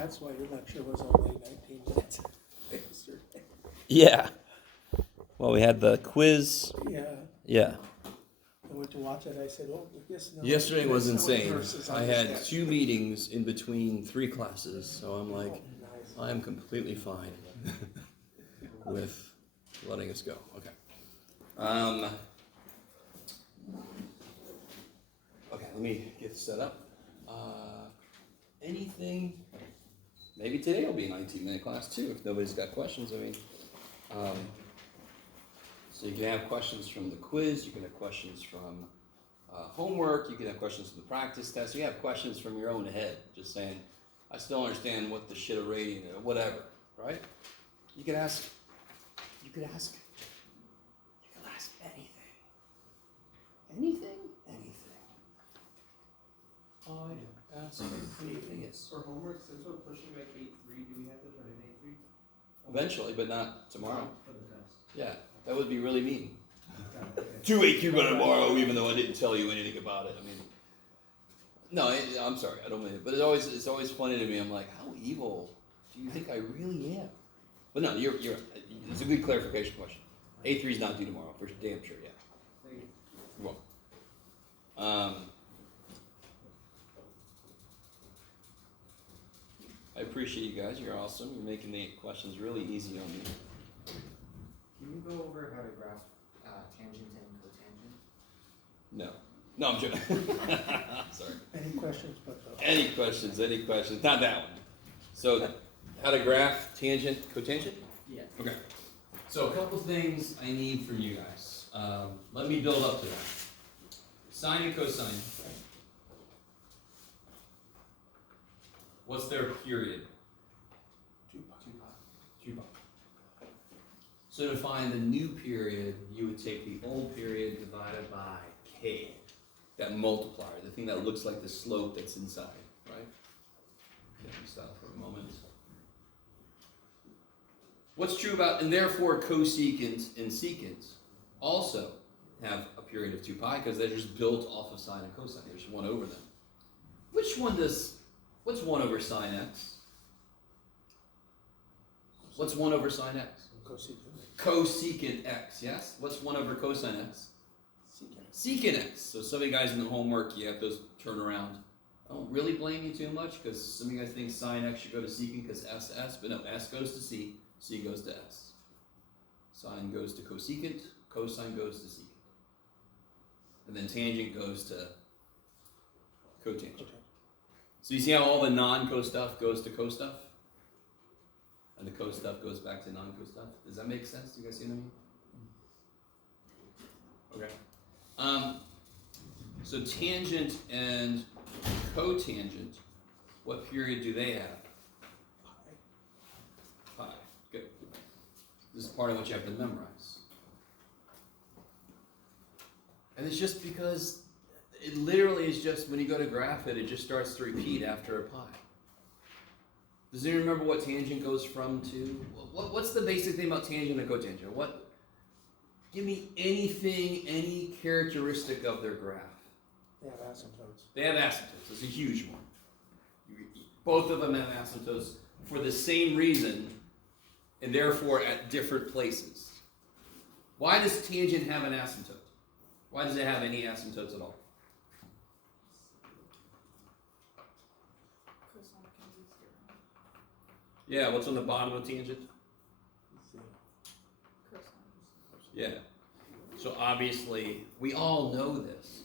That's why your lecture was only 19 minutes yesterday. Yeah. Well, we had the quiz. Yeah, Yeah. I went to watch it, I said, oh, I guess no. Yesterday was there's no insane. verses on I this had text. 2 meetings in between 3 classes, so I'm like, Nice. I'm completely fine with letting us go. Okay. Okay, let me get set up. Anything? Maybe today will be a 19-minute class too, if nobody's got questions. I mean, so you can have questions from the quiz, you can have questions from homework, you can have questions from the practice test, you have questions from your own head, just saying, I still don't understand what the shit of rating or whatever, right? You could ask anything. Anything. I ask anything. For homework, since we're pushing like 8.3, do we have to turn in 8.3? Eventually, but not tomorrow. For the test. Yeah, that would be really mean. Okay. 2 8 by tomorrow, even though I didn't tell you anything about it. I mean, no, I'm sorry, I don't mean it. But it's always funny to me. I'm like, how evil do you think I really am? But no, you're. It's a good clarification question. A3 is not due tomorrow, for damn sure. Yeah. Thank you. You're welcome. I appreciate you guys. You're awesome. You're making the questions really easy on me. Can you go over how to graph tangent and cotangent? No, I'm joking. Sorry. Any questions but those? Any questions? Not that one. So, how to graph tangent, cotangent? Yeah. Okay. So, a couple things I need from you guys. Let me build up to that. Sine and cosine. What's their period? 2 pi. So to find the new period, you would take the old period divided by k. That multiplier, the thing that looks like the slope that's inside, right? Let me stop for a moment. What's true about, and therefore cosecant and secant also have a period of 2 pi because they're just built off of sine and cosine. There's 1 over them. What's 1 over sine x? What's 1 over sine x? Cosecant x, yes? What's 1 over cosine x? Secant x. So some of you guys in the homework, you have those turn around. I don't really blame you too much because some of you guys think sine x should go to secant because s to s, but no, s goes to c goes to s. Sine goes to cosecant, cosine goes to secant. And then tangent goes to cotangent. So you see how all the non-co stuff goes to co stuff? And the co stuff goes back to non-co stuff? Does that make sense? Do you guys see what I mean? Okay. So tangent and cotangent, what period do they have? Pi. Good. This is part of what you have to memorize. And it's just because it literally is just, when you go to graph it, it just starts to repeat after a pi. Does anyone remember what tangent goes from to? What's the basic thing about tangent and cotangent? Give me anything, any characteristic of their graph. They have asymptotes. They have asymptotes. It's a huge one. Both of them have asymptotes for the same reason, and therefore at different places. Why does tangent have an asymptote? Why does it have any asymptotes at all? Yeah, what's on the bottom of tangent? Yeah. So obviously, we all know this.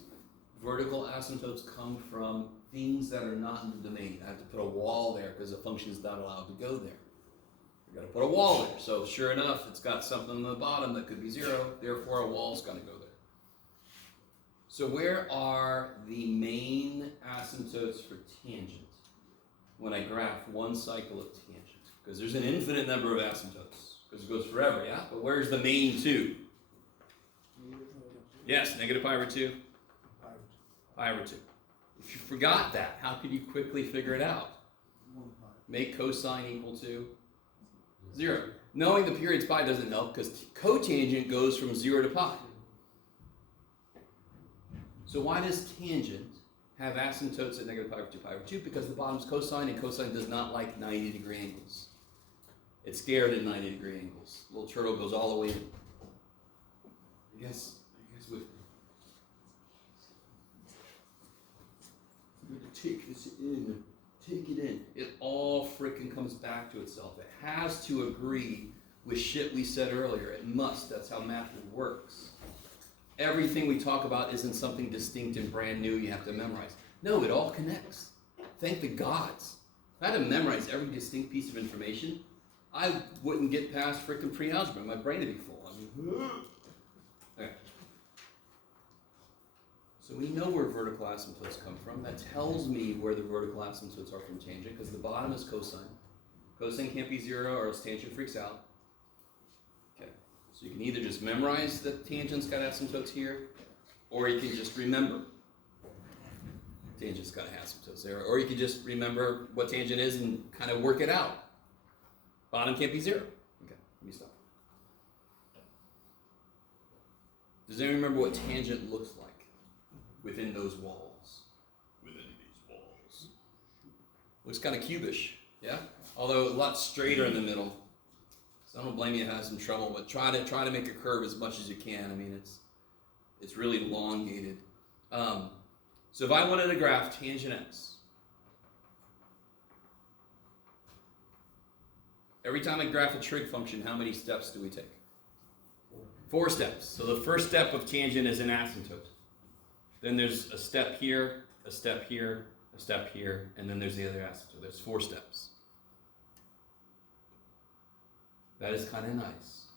Vertical asymptotes come from things that are not in the domain. I have to put a wall there because the function is not allowed to go there. We've got to put a wall there. So sure enough, it's got something on the bottom that could be 0. Therefore, a wall's got to go there. So where are the main asymptotes for tangent when I graph one cycle of tangent? Because there's an infinite number of asymptotes, because it goes forever, yeah? But where's the main 2? Yes, negative pi over 2, pi over 2. If you forgot that, how could you quickly figure it out? Make cosine equal to 0. Knowing the periods pi doesn't help, because cotangent goes from 0 to pi. So why does tangent have asymptotes at negative pi over 2 pi over 2 because the bottom's cosine, and cosine does not like 90-degree angles. It's scared at 90-degree angles. Little turtle goes all the way in. You guys with me? I'm going to take this in. Take it in. It all frickin' comes back to itself. It has to agree with shit we said earlier. It must. That's how math works. Everything we talk about isn't something distinct and brand new you have to memorize. No, it all connects. Thank the gods. If I had to memorize every distinct piece of information, I wouldn't get past frickin' pre-algebra. My brain would be full. Okay. So we know where vertical asymptotes come from. That tells me where the vertical asymptotes are from tangent, because the bottom is cosine. Cosine can't be 0 or else tangent freaks out. Okay. So you can either just memorize that tangent's got asymptotes here, or you can just remember tangent's got asymptotes there, or you can just remember what tangent is and kind of work it out. Bottom can't be 0. Okay, let me stop. Does anyone remember what tangent looks like within those walls? Within these walls. Looks kind of cubish, yeah? Although a lot straighter in the middle. So I don't blame you if you have some trouble, but try to make a curve as much as you can. I mean, it's really elongated. So if I wanted to graph tangent x, every time I graph a trig function, how many steps do we take? 4 steps. So the first step of tangent is an asymptote. Then there's a step here, a step here, a step here, and then there's the other asymptote. There's 4 steps. That is kind of nice.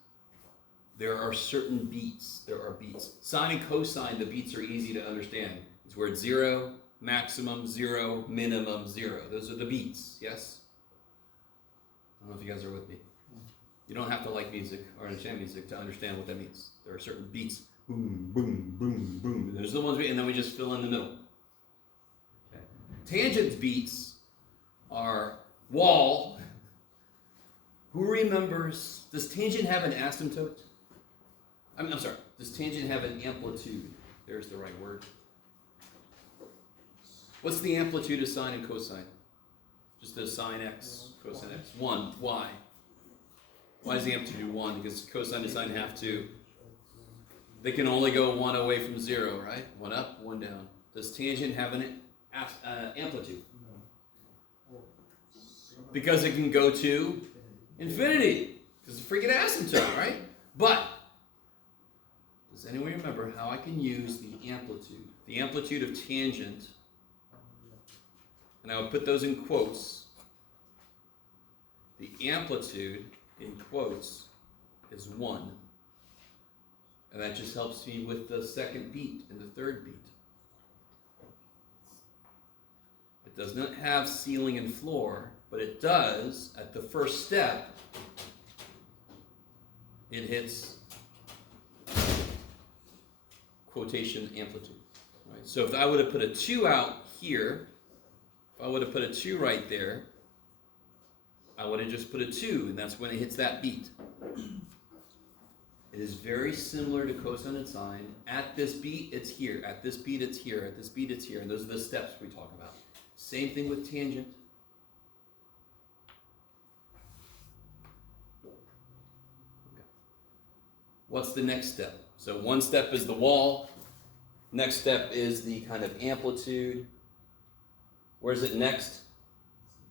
There are certain beats. There are beats. Sine and cosine, the beats are easy to understand. It's where it's 0, maximum, 0, minimum, 0. Those are the beats, yes? I don't know if you guys are with me. You don't have to like music or understand music to understand what that means. There are certain beats. Boom, boom, boom, boom. There's the ones, and then we just fill in the middle. Okay. Tangent beats are wall. Who remembers, does tangent have an asymptote? I'm sorry, does tangent have an amplitude? There's the right word. What's the amplitude of sine and cosine? Just the sine x, cosine x. 1. Why? Why is the amplitude 1? Because cosine and sine have to. They can only go 1 away from 0, right? 1 up, 1 down. Does tangent have an amplitude? Because it can go to infinity. Because it's a freaking asymptote, right? But, does anyone remember how I can use the amplitude? The amplitude of tangent, and I would put those in quotes. The amplitude, in quotes, is 1. And that just helps me with the second beat and the third beat. It does not have ceiling and floor, but it does, at the first step, it hits quotation amplitude. Right? So if I would have put a 2 out here, if I would have put a 2 right there, I would have just put a 2, and that's when it hits that beat. It is very similar to cosine and sine. At this beat, it's here. At this beat, it's here. At this beat, it's here. And those are the steps we talk about. Same thing with tangent. Okay. What's the next step? So one step is the wall. Next step is the kind of amplitude. Where's it next?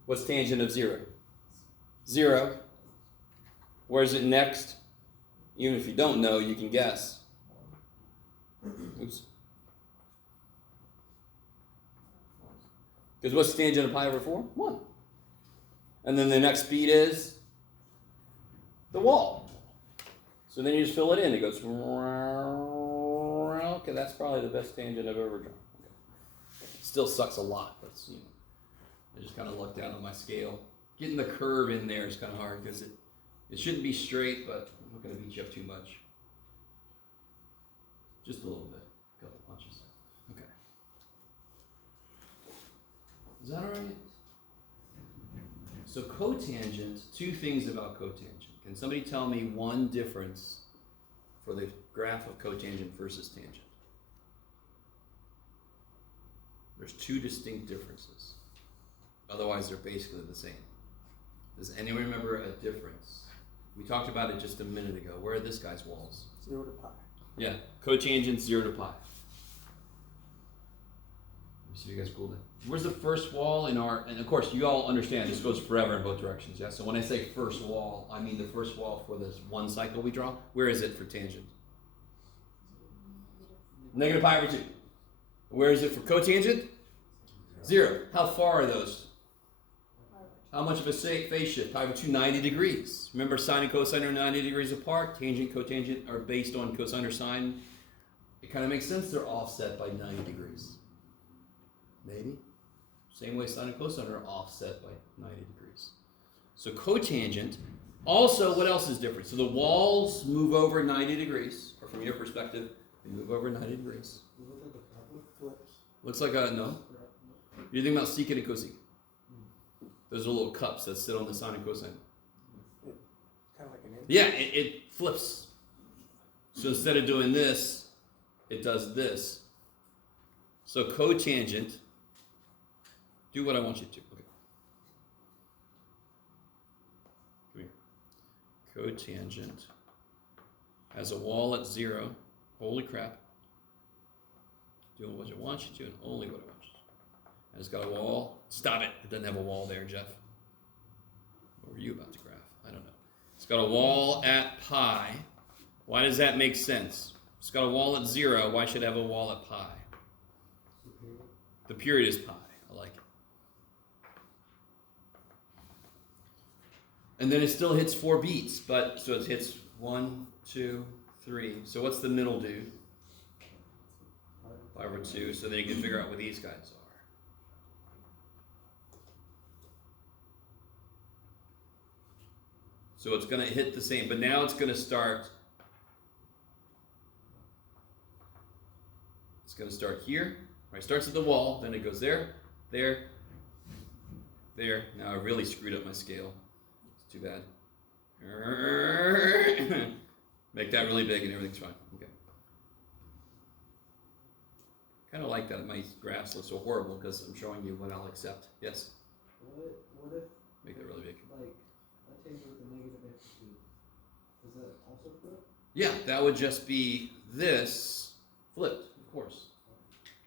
What's tangent of 0? 0. Where's it next? Even if you don't know, you can guess. Oops. Because what's tangent of pi over 4? 1. And then the next beat is the wall. So then you just fill it in. It goes, okay, that's probably the best tangent I've ever drawn. Okay. It still sucks a lot, but I just kind of lucked out on my scale. Getting the curve in there is kind of hard because it shouldn't be straight, but I'm not going to beat you up too much. Just a little bit. A couple punches. Okay. Is that all right? So cotangent, 2 things about cotangent. Can somebody tell me one difference for the graph of cotangent versus tangent? There's two distinct differences. Otherwise, they're basically the same. Does anyone remember a difference? We talked about it just a minute ago. Where are this guy's walls? 0 to pi. Yeah, cotangent 0 to pi. Let me see if you guys Googled it. Where's the first wall in our, and of course you all understand this goes forever in both directions, yeah? So when I say first wall, I mean the first wall for this one cycle we draw. Where is it for tangent? Negative pi over 2. Where is it for cotangent? 0. How far are those? How much of a phase shift? Pi over 2, 90 degrees. Remember sine and cosine are 90 degrees apart. Tangent, cotangent are based on cosine or sine. It kind of makes sense they're offset by 90 degrees. Maybe. Same way sine and cosine are offset by 90 degrees. So cotangent. Also, what else is different? So the walls move over 90 degrees, or from your perspective, they move over 90 degrees. Looks like a, no? You're thinking about secant and cosecant. Those are little cups that sit on the sine and cosine. Kind of like an inch. Yeah, it flips. So instead of doing this, it does this. So cotangent, do what I want you to. Okay. Come here. Cotangent has a wall at 0. Holy crap. Doing what I want you to and only what I want you to. And it's got a wall. Stop it. It doesn't have a wall there, Jeff. What were you about to graph? I don't know. It's got a wall at pi. Why does that make sense? It's got a wall at 0. Why should it have a wall at pi? The period is pi. I like it. And then it still hits 4 beats, but so it hits 1, 2, 3. So what's the middle dude? Pi over 2. So then you can figure out what these guys are. So it's going to hit the same, but now it's going to start. It's going to start here. Right, starts at the wall, then it goes there, there, there. Now I really screwed up my scale. It's too bad. Make that really big and everything's fine. Okay. Kind of like that. My graphs look so horrible because I'm showing you what I'll accept. Yes? What if, Make that really big. like, let's say with a negative amplitude, does that also flip? Yeah, that would just be this flipped, of course.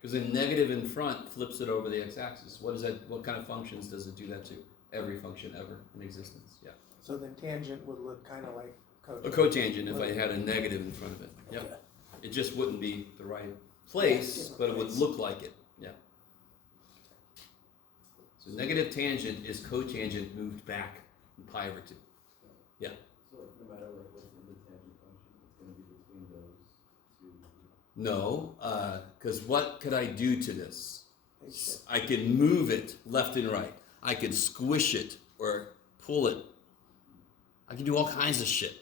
Because a negative in front flips it over the x-axis. What is that? What kind of functions does it do that to? Every function ever in existence. Yeah. So then tangent would look kind of like cotangent. A cotangent if I had a negative in front of it. Yep. Okay. It just wouldn't be the right place, but it would look like it. Yeah. So negative tangent is cotangent moved back pi over 2. Yeah. So no matter like what's in the tangent function, it's going to be between those two. No, because what could I do to this? Phase shift. I can move it left and right. I could squish it or pull it. I can do all kinds of shit.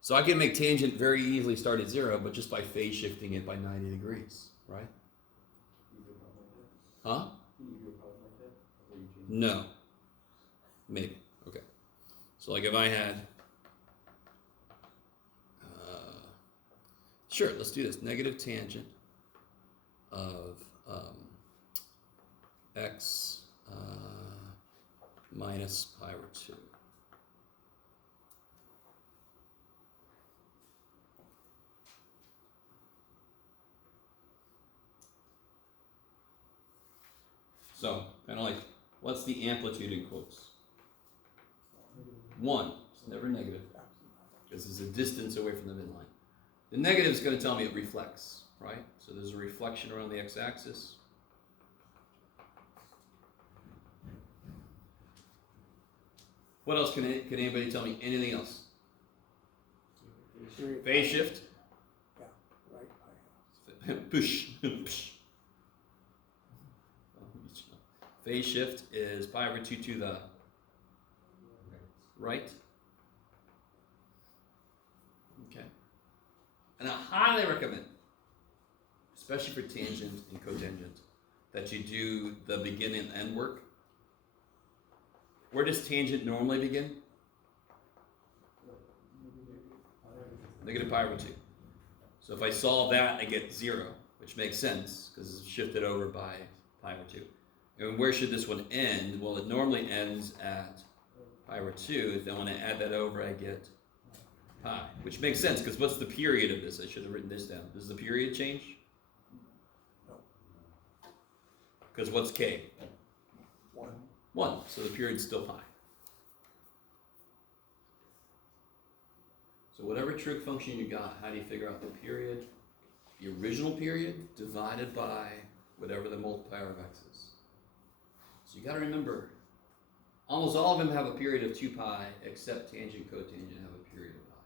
So I can make tangent very easily start at 0, but just by phase shifting it by 90 degrees, right? Can you do a problem like that? Huh? Can you do a problem like that? Where you change No. Maybe. Okay. So like if I had, sure, let's do this. Negative tangent of x minus pi over 2. So, kind of like, what's the amplitude in quotes? 1. It's never negative. Because it's a distance away from the midline. The negative is going to tell me it reflects, right? So there's a reflection around the x-axis. What else can anybody tell me? Anything else? Period. Phase shift. Yeah, right. Push. Push. Phase shift is pi over 2 to the right. Okay. And I highly recommend, especially for tangent and cotangent, that you do the begin and end work. Where does tangent normally begin? Negative pi over 2. So if I solve that, I get 0, which which makes sense because it's shifted over by pi over 2. And where should this one end? Well, it normally ends at pi over 2. If I want to add that over, I get pi, which makes sense because what's the period of this? I should have written this down. Does the period change? No. Because what's k? 1. 1. So the period's still pi. So whatever trig function you got, how do you figure out the period? The original period divided by whatever the multiplier of x is. So you got to remember, almost all of them have a period of 2 pi, except tangent, cotangent have a period of pi.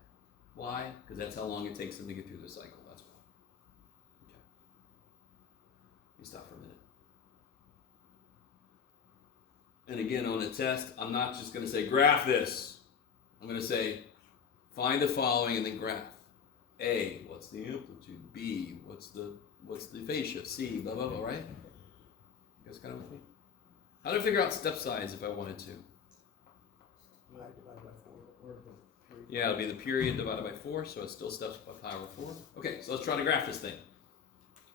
Why? Because that's how long it takes them to get through the cycle. That's why. Okay. Let me stop for a minute. And again, on a test, I'm not just going to say graph this. I'm going to say find the following and then graph. A, what's the amplitude? B, what's the phase shift? C, blah blah blah. Right? You guys kind of with me? How do I figure out step size if I wanted to? Pi divided by 4. Or the period. Yeah, it'll be the period divided by 4, so it still steps by pi over 4. Okay, so let's try to graph this thing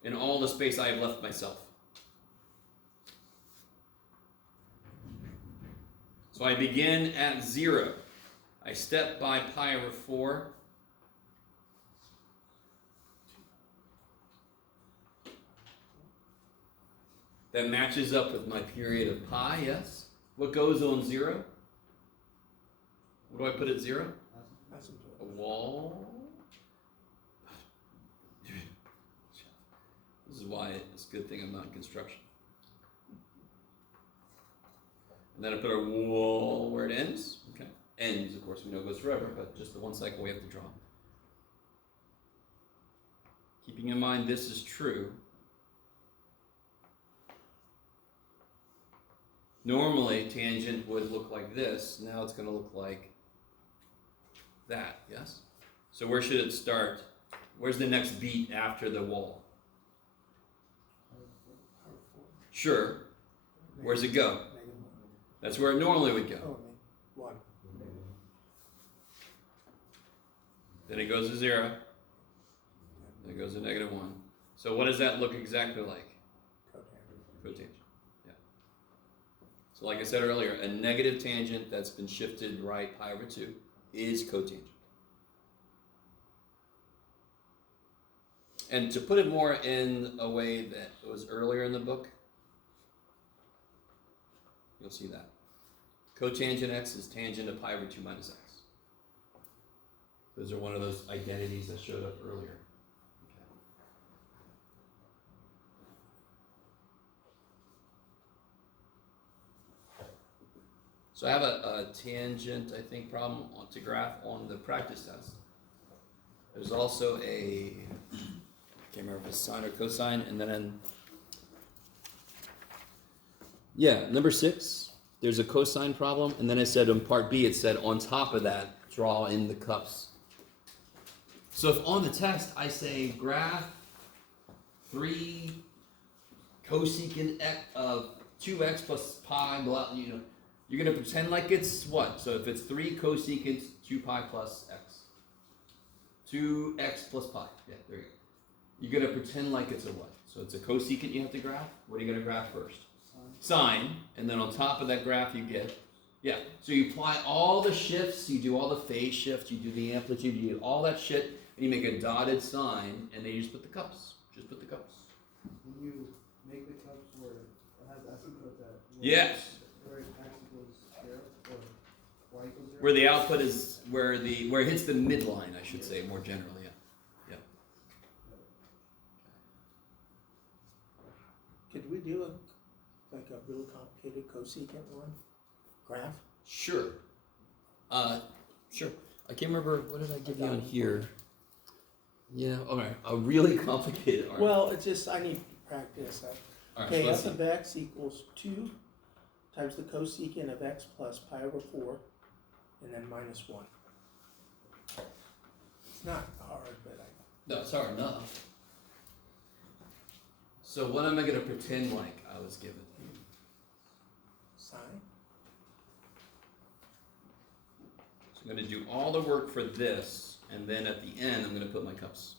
in all the space I have left myself. So I begin at 0. I step by pi over 4. That matches up with my period of pi, yes? What goes on 0? What do I put at 0? A wall. This is why it's a good thing I'm not in construction. And then I put a wall where it ends. Okay. Ends, of course, we know goes forever, but just the one cycle we have to draw. Keeping in mind this is true. Normally, tangent would look like this. Now it's going to look like that, yes? So where should it start? Where's the next beat after the wall? Power 4. Sure. Where's it go? -1. That's where it normally would go. Oh, 1. Then it goes to 0. Then it goes to -1. So what does that look exactly like? Cotangent. Yeah. So like I said earlier, a negative tangent that's been shifted right pi over 2 is cotangent. And to put it more in a way that was earlier in the book, you'll see that. Cotangent x is tangent of pi over 2 minus x. Those are one of those identities that showed up earlier. Okay. So I have a tangent, I think, problem to graph on the practice test. There's also a, I can't remember if it's sine or cosine, and then, yeah, number 6, there's a cosine problem, and then I said on part B, it said on top of that, draw in the cups. So if on the test I say graph 3 cosecant x of 2x plus pi, blah, you know, you're going to pretend like it's what? So if it's 3 cosecant 2 pi plus x. 2x plus pi. Yeah, there you go. You're going to pretend like it's a what? So it's a cosecant you have to graph. What are you going to graph first? Sine. And then on top of that graph you get, yeah. So you apply all the shifts, you do all the phase shifts, you do the amplitude, you do all that shit, and you make a dotted sign, and then you just put the cups. Just put the cups. When you make the cups where it has asymptotes at Yes. where x equals 0 or y equals 0. Where the output is, where it hits the midline, I should say, more generally, yeah. Yeah. Could we do a really complicated cosecant one? Graph? Sure. Sure. I can't remember, what did I give you on here? Yeah, alright, a really complicated, alright. Well, it's just, I need to practice. Alright, Okay, so let's f see. of x equals 2 times the cosecant of x plus pi over 4, and then minus 1. It's not hard, but No, it's hard enough. So what am I gonna pretend like I was given? sine. So I'm gonna do all the work for this, and then at the end I'm gonna put my cups.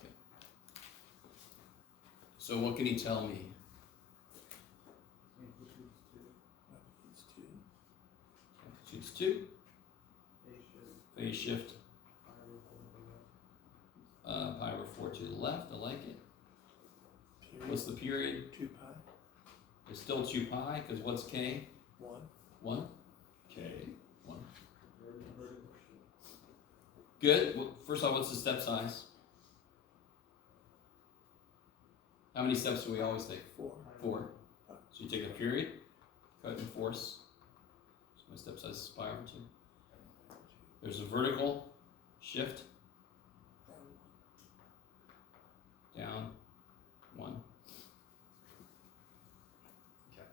Okay. So what can you tell me? It's 2. Amplitude's 2. Phase shift. Phase shift. Pi over 4 to the left. I like it. Period. What's the period? 2 pi. It's still 2 pi, because what's k? 1. 1. K. 1. Good. Well, first off, what's the step size? How many steps do we always take? 4. 4. So you take the period, cut and force. So my step size is pi over 2. There's a vertical shift, down 1. Okay.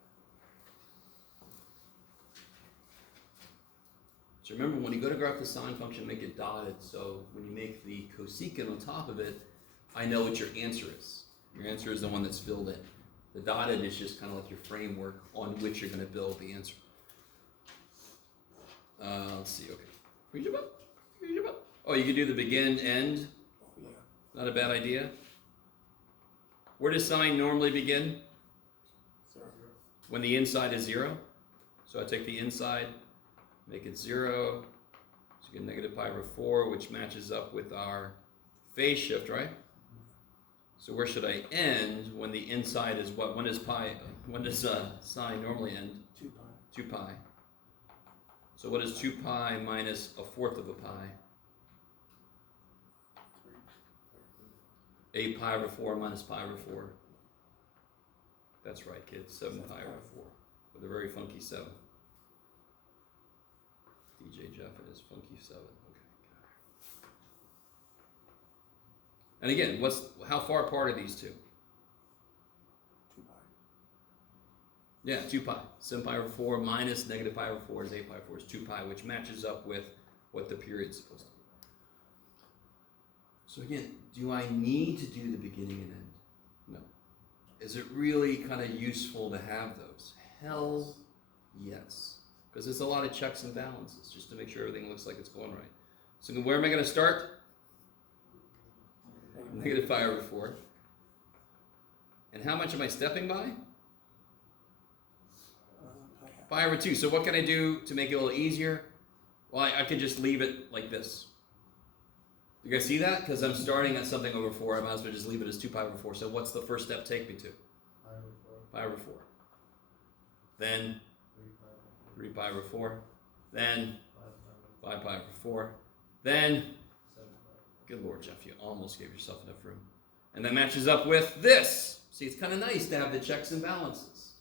So remember, when you go to graph the sine function, make it dotted. So when you make the cosecant on top of it, I know what your answer is. Your answer is the one that's filled in. The dotted is just kind of like your framework on which you're going to build the answer. Let's see, okay. Oh, you can do the begin, end. Oh, yeah. Not a bad idea. Where does sine normally begin? 0. When the inside is 0. So I take the inside, make it 0. So you get negative pi over 4, which matches up with our phase shift, right? So where should I end when the inside is what? When does sine normally end? 2 pi. 2 pi. So what is 2 pi minus a fourth of a pi? 8 pi over 4 minus pi over 4. That's right, kids. 7 pi over 4. With a very funky 7. DJ Jeff and his funky 7. Okay. And again, how far apart are these two? 2 pi. Yeah, 2 pi. 7 pi over 4 minus negative pi over 4 is 8 pi over 4 is 2 pi, which matches up with what the period's supposed to be. So again, do I need to do the beginning and end? No. Is it really kind of useful to have those? Hell yes. Because there's a lot of checks and balances just to make sure everything looks like it's going right. So where am I going to start? Negative pi over 4. And how much am I stepping by? Pi over 2. So what can I do to make it a little easier? Well, I could just leave it like this. You guys see that? Because I'm starting at something over 4. I might as well just leave it as 2 pi over 4. So what's the first step take me to? Pi over 4. Then 3 pi over 4. Then 5 pi over 4. Then, good Lord, Jeff, you almost gave yourself enough room. And that matches up with this. See, it's kind of nice to have the checks and balances.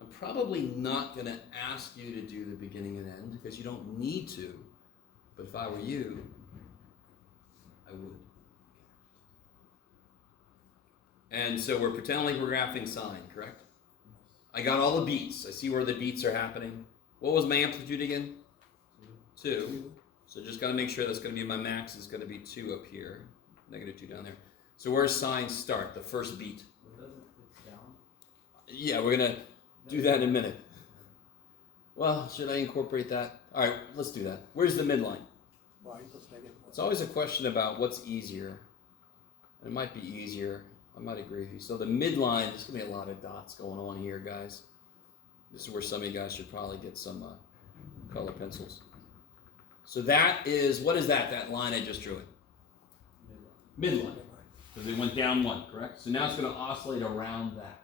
I'm probably not going to ask you to do the beginning and end because you don't need to. But if I were you, I would. And so we're pretending like we're graphing sine, correct? I got all the beats. I see where the beats are happening. What was my amplitude again? 2. So just got to make sure that's going to be my max is going to be 2 up here. Negative 2 down there. So where's sine start? The first beat. It's down. Yeah, we're going to do that in a minute. Well, should I incorporate that? All right, let's do that. Where's the midline? Y equals negative 1. It's always a question about what's easier. It might be easier. I might agree with you. So the midline, there's going to be a lot of dots going on here, guys. This is where some of you guys should probably get some color pencils. So that is, what is that? That line I just drew it. Midline. Because it went down 1, correct? So now it's going to oscillate around that.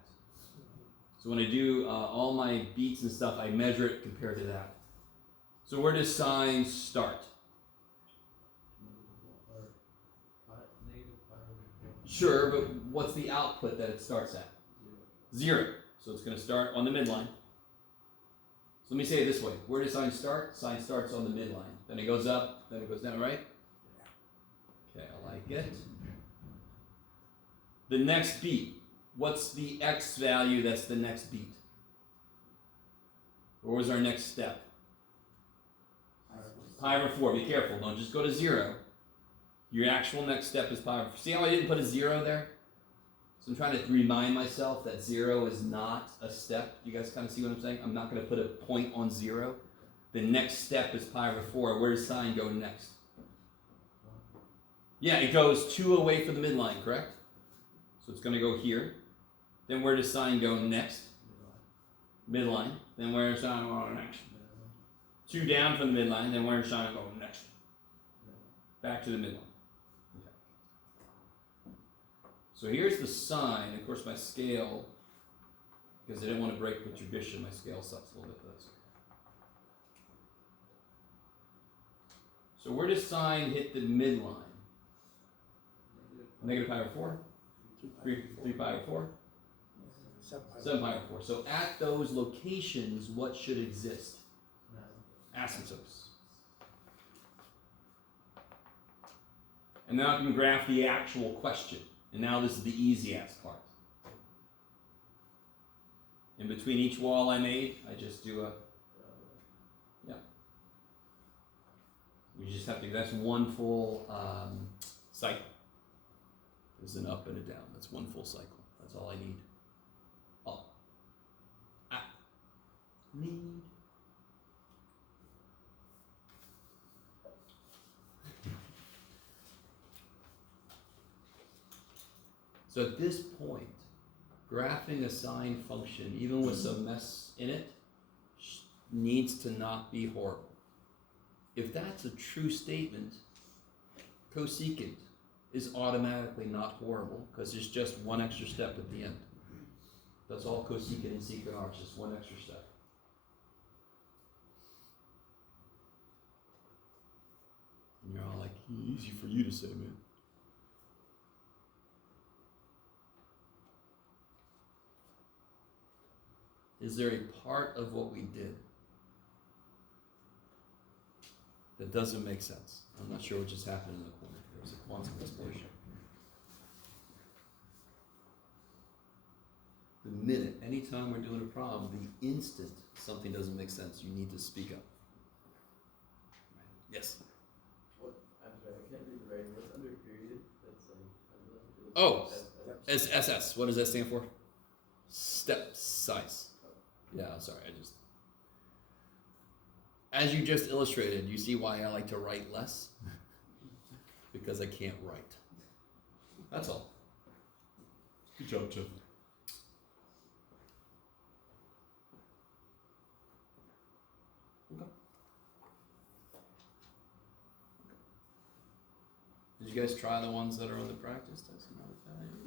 So when I do all my beats and stuff, I measure it compared to that. So where does sine start? Sure, but what's the output that it starts at? 0. So it's going to start on the midline. So let me say it this way. Where does sine start? Sine starts on the midline. Then it goes up, then it goes down, right? Okay, I like it. The next beat. What's the x value that's the next beat? What was our next step? Pi over 4. Be careful. Don't just go to 0. Your actual next step is pi over 4. See how I didn't put a 0 there? So I'm trying to remind myself that 0 is not a step. You guys kind of see what I'm saying? I'm not going to put a point on 0. The next step is pi over 4. Where does sine go next? Yeah, it goes 2 away from the midline, correct? So it's going to go here. Then where does sine go next? Midline. Then where does sine go next? 2 down from the midline. Then where does sine go next? Back to the midline. Okay. So here's the sine. Of course, my scale, because I didn't want to break the tradition, my scale sucks a little bit. But that's okay. So where does sine hit the midline? Negative pi over 4? 3 pi over 4? 7 pi over 4. So at those locations, what should exist? Asymptotes. And now I can graph the actual question. And now this is the easy ass part. In between each wall I made, I just do a, yeah. You just have to, that's one full cycle. There's an up and a down. That's one full cycle. That's all I need. All I need. So at this point, graphing a sine function, even with some mess in it, needs to not be horrible. If that's a true statement, cosecant is automatically not horrible because there's just one extra step at the end. That's all cosecant and secant are, just one extra step. And you're all like, easy for you to say, man. Is there a part of what we did that doesn't make sense? I'm not sure what just happened in the corner. There was a quantum explosion. The minute, anytime we're doing a problem, the instant something doesn't make sense, you need to speak up. Yes? What, I'm sorry, I can't read the writing. What's under period? That's Oh, it's SS. What does that stand for? Step size. Yeah, sorry, as you just illustrated, you see why I like to write less? Because I can't write. That's all. Good job, Jeff. Okay. Did you guys try the ones that are on the practice test?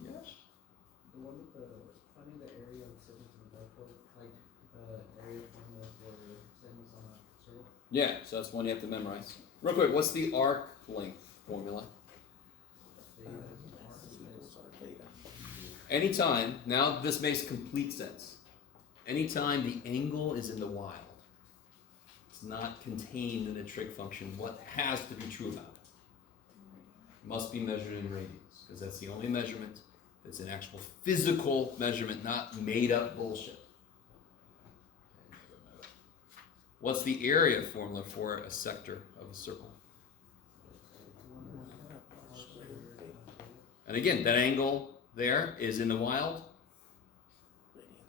Yes. The one with the finding the area of segments in the blackboard, like the area formula for segments on a circle. Yeah, so that's one you have to memorize. Real quick, what's the arc length formula? Anytime, now this makes complete sense. Anytime the angle is in the wild, it's not contained in a trig function, what has to be true about it? Must be measured in radians, because that's the only measurement that's an actual physical measurement, not made up bullshit. What's the area formula for a sector of a circle? And again, that angle there is in the wild.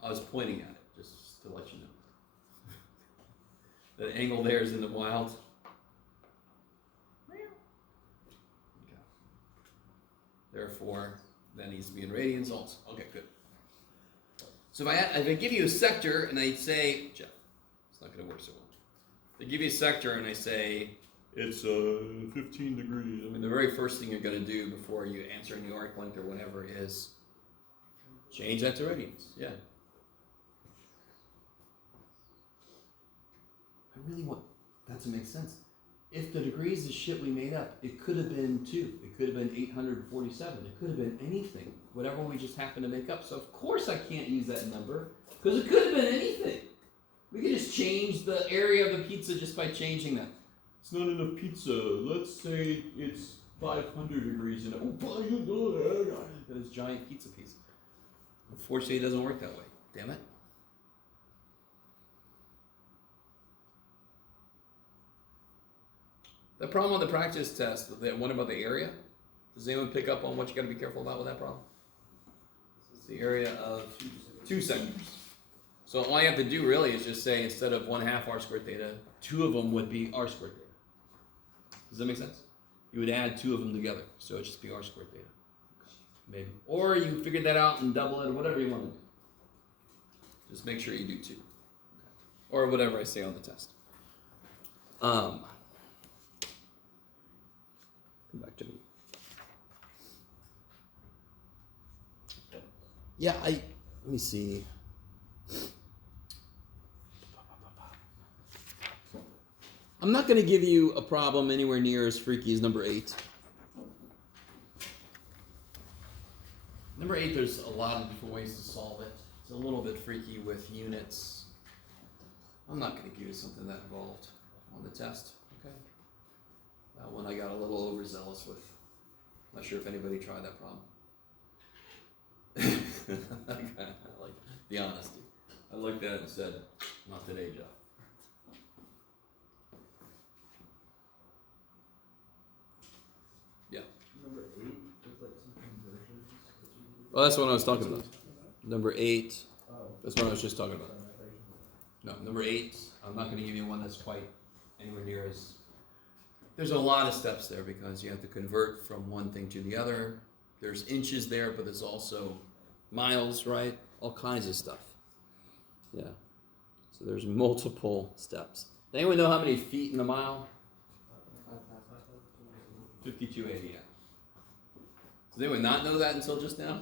I was pointing at it just to let you know. That angle there is in the wild. Okay. Therefore, that needs to be in radians also. Okay, good. So if I give you a sector and I say, Jeff, it's not going to work so well. They give you a sector and I say, it's 15 degrees. I mean, the very first thing you're going to do before you answer any arc length or whatever is change that to radians. Yeah. I really want that to make sense. If the degrees is shit we made up, it could have been 2. It could have been 847. It could have been anything. Whatever we just happened to make up. So of course I can't use that number because it could have been anything. We could just change the area of the pizza just by changing that. It's not enough pizza. Let's say it's 500 degrees and this giant pizza piece. Unfortunately, it doesn't work that way. Damn it. The problem on the practice test, the one about the area, does anyone pick up on what you got to be careful about with that problem? It's the area of 2 sectors. So all you have to do really is just say instead of 1/2 r squared theta, 2 of them would be r squared theta. Does that make sense? you would add two of them together. So it'd just be r squared theta. Maybe. Or you figure that out and double it or whatever you want to do. Just make sure you do 2. Or whatever I say on the test. Come back to me. Yeah, let me see. I'm not going to give you a problem anywhere near as freaky as number 8. Number 8, there's a lot of different ways to solve it. It's a little bit freaky with units. I'm not going to give you something that involved on the test, okay? That one I got a little overzealous with. Not sure if anybody tried that problem. I like the honesty. I looked at it and said, not today, Jeff. Yeah. Number 8, there's like some conversions that you do. Well, that's what I was talking about. Number 8, Oh. that's what I was just talking about. No, number 8, I'm not going to give you one that's quite anywhere near as... There's a lot of steps there because you have to convert from one thing to the other. There's inches there, but there's also miles, right? All kinds of stuff. Yeah. So there's multiple steps. Does anyone know how many feet in a mile? 5280, yeah. Does anyone not know that until just now?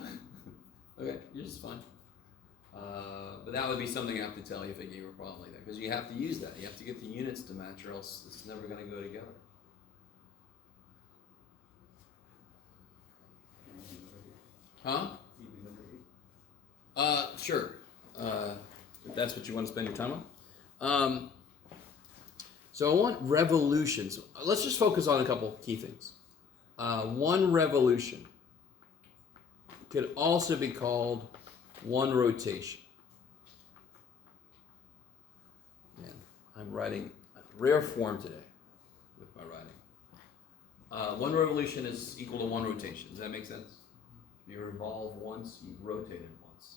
Okay, you're just fine. But that would be something I have to tell you if I gave you a problem like that, because you have to use that. You have to get the units to match, or else it's never going to go together. Huh? Sure. If that's what you want to spend your time on. So I want revolutions. Let's just focus on a couple key things. One revolution could also be called one rotation. Man, I'm writing rare form today with my writing. One revolution is equal to one rotation. Does that make sense? If you revolve once, you rotate it once.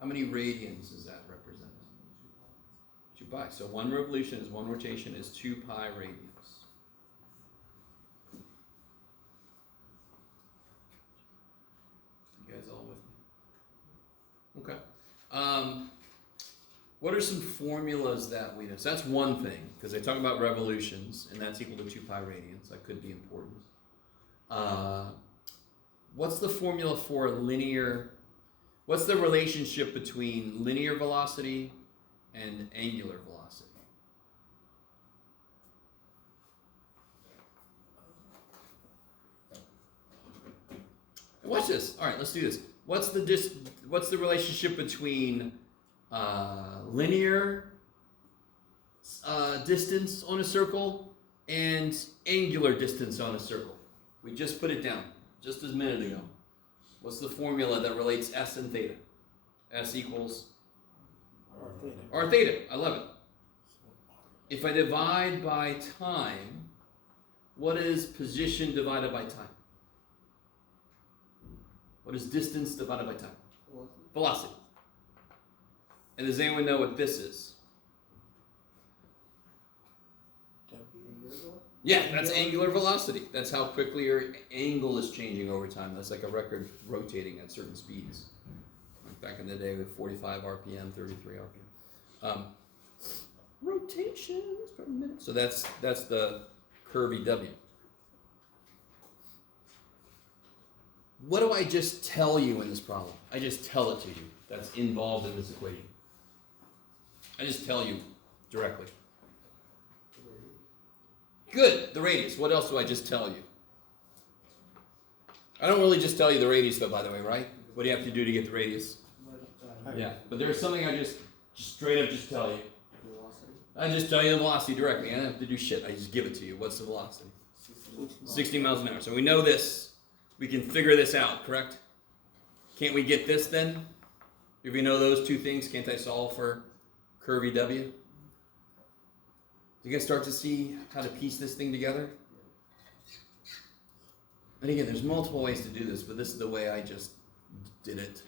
How many radians does that represent? 2 pi. So one revolution is one rotation is 2 pi radians. You guys all with me? Okay. What are some formulas that we know? So that's one thing, because they talk about revolutions, and that's equal to 2 pi radians. That could be important. What's the formula for linear? What's the relationship between linear velocity and angular velocity? Watch this. All right, let's do this. What's the relationship between linear distance on a circle and angular distance on a circle? We just put it down just a minute ago. What's the formula that relates s and theta? S equals r theta. I love it. If I divide by time, what is position divided by time? What is distance divided by time? Velocity. And does anyone know what this is? Yeah, that's angular velocity. That's how quickly your angle is changing over time. That's like a record rotating at certain speeds. Like back in the day with 45 RPM, 33 RPM. Rotations per minute. So that's the curvy W. What do I just tell you in this problem? I just tell it to you. That's involved in this equation. I just tell you directly. Good, the radius. What else do I just tell you? I don't really just tell you the radius though, by the way, right? What do you have to do to get the radius? Yeah, but there's something I just straight up just tell you. Velocity. I just tell you the velocity directly. I don't have to do shit. I just give it to you. What's the velocity? 60 miles an hour. So we know this. We can figure this out, correct? Can't we get this then? If we know those two things, can't I solve for curvy W? You guys start to see how to piece this thing together? And again, there's multiple ways to do this, but this is the way I just did it.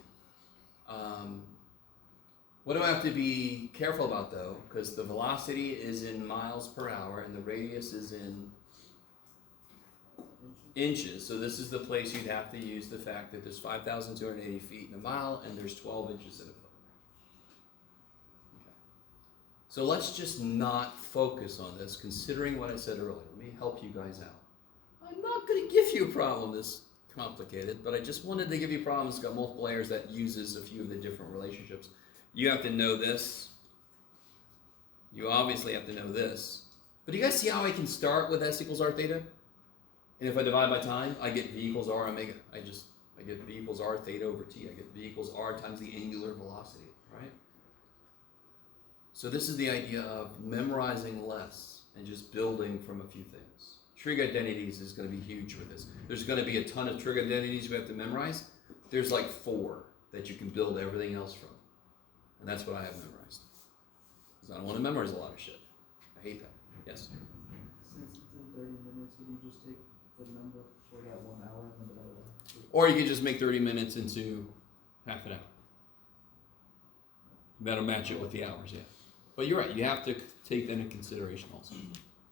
What do I have to be careful about though? Because the velocity is in miles per hour and the radius is in inches, so this is the place you'd have to use the fact that there's 5,280 feet in a mile and there's 12 inches in a foot. Okay. So let's just not focus on this, considering what I said earlier. Let me help you guys out. I'm not going to give you a problem this complicated, but I just wanted to give you a problem that's got multiple layers that uses a few of the different relationships. You have to know this. You obviously have to know this. But do you guys see how I can start with S equals R theta? And if I divide by time, I get V equals R omega. I get V equals R theta over T. I get V equals R times the angular velocity, right? So this is the idea of memorizing less and just building from a few things. Trig identities is going to be huge with this. There's going to be a ton of trig identities you have to memorize. There's like 4 that you can build everything else from. And that's what I have memorized. Because I don't want to memorize a lot of shit. I hate that. Yes? Since it's in 30 minutes, would you just take the number for that 1 hour and divide it by 2? Or you could just make 30 minutes into half an hour. That'll match it with the hours, yeah. But you're right, you have to take that into consideration also.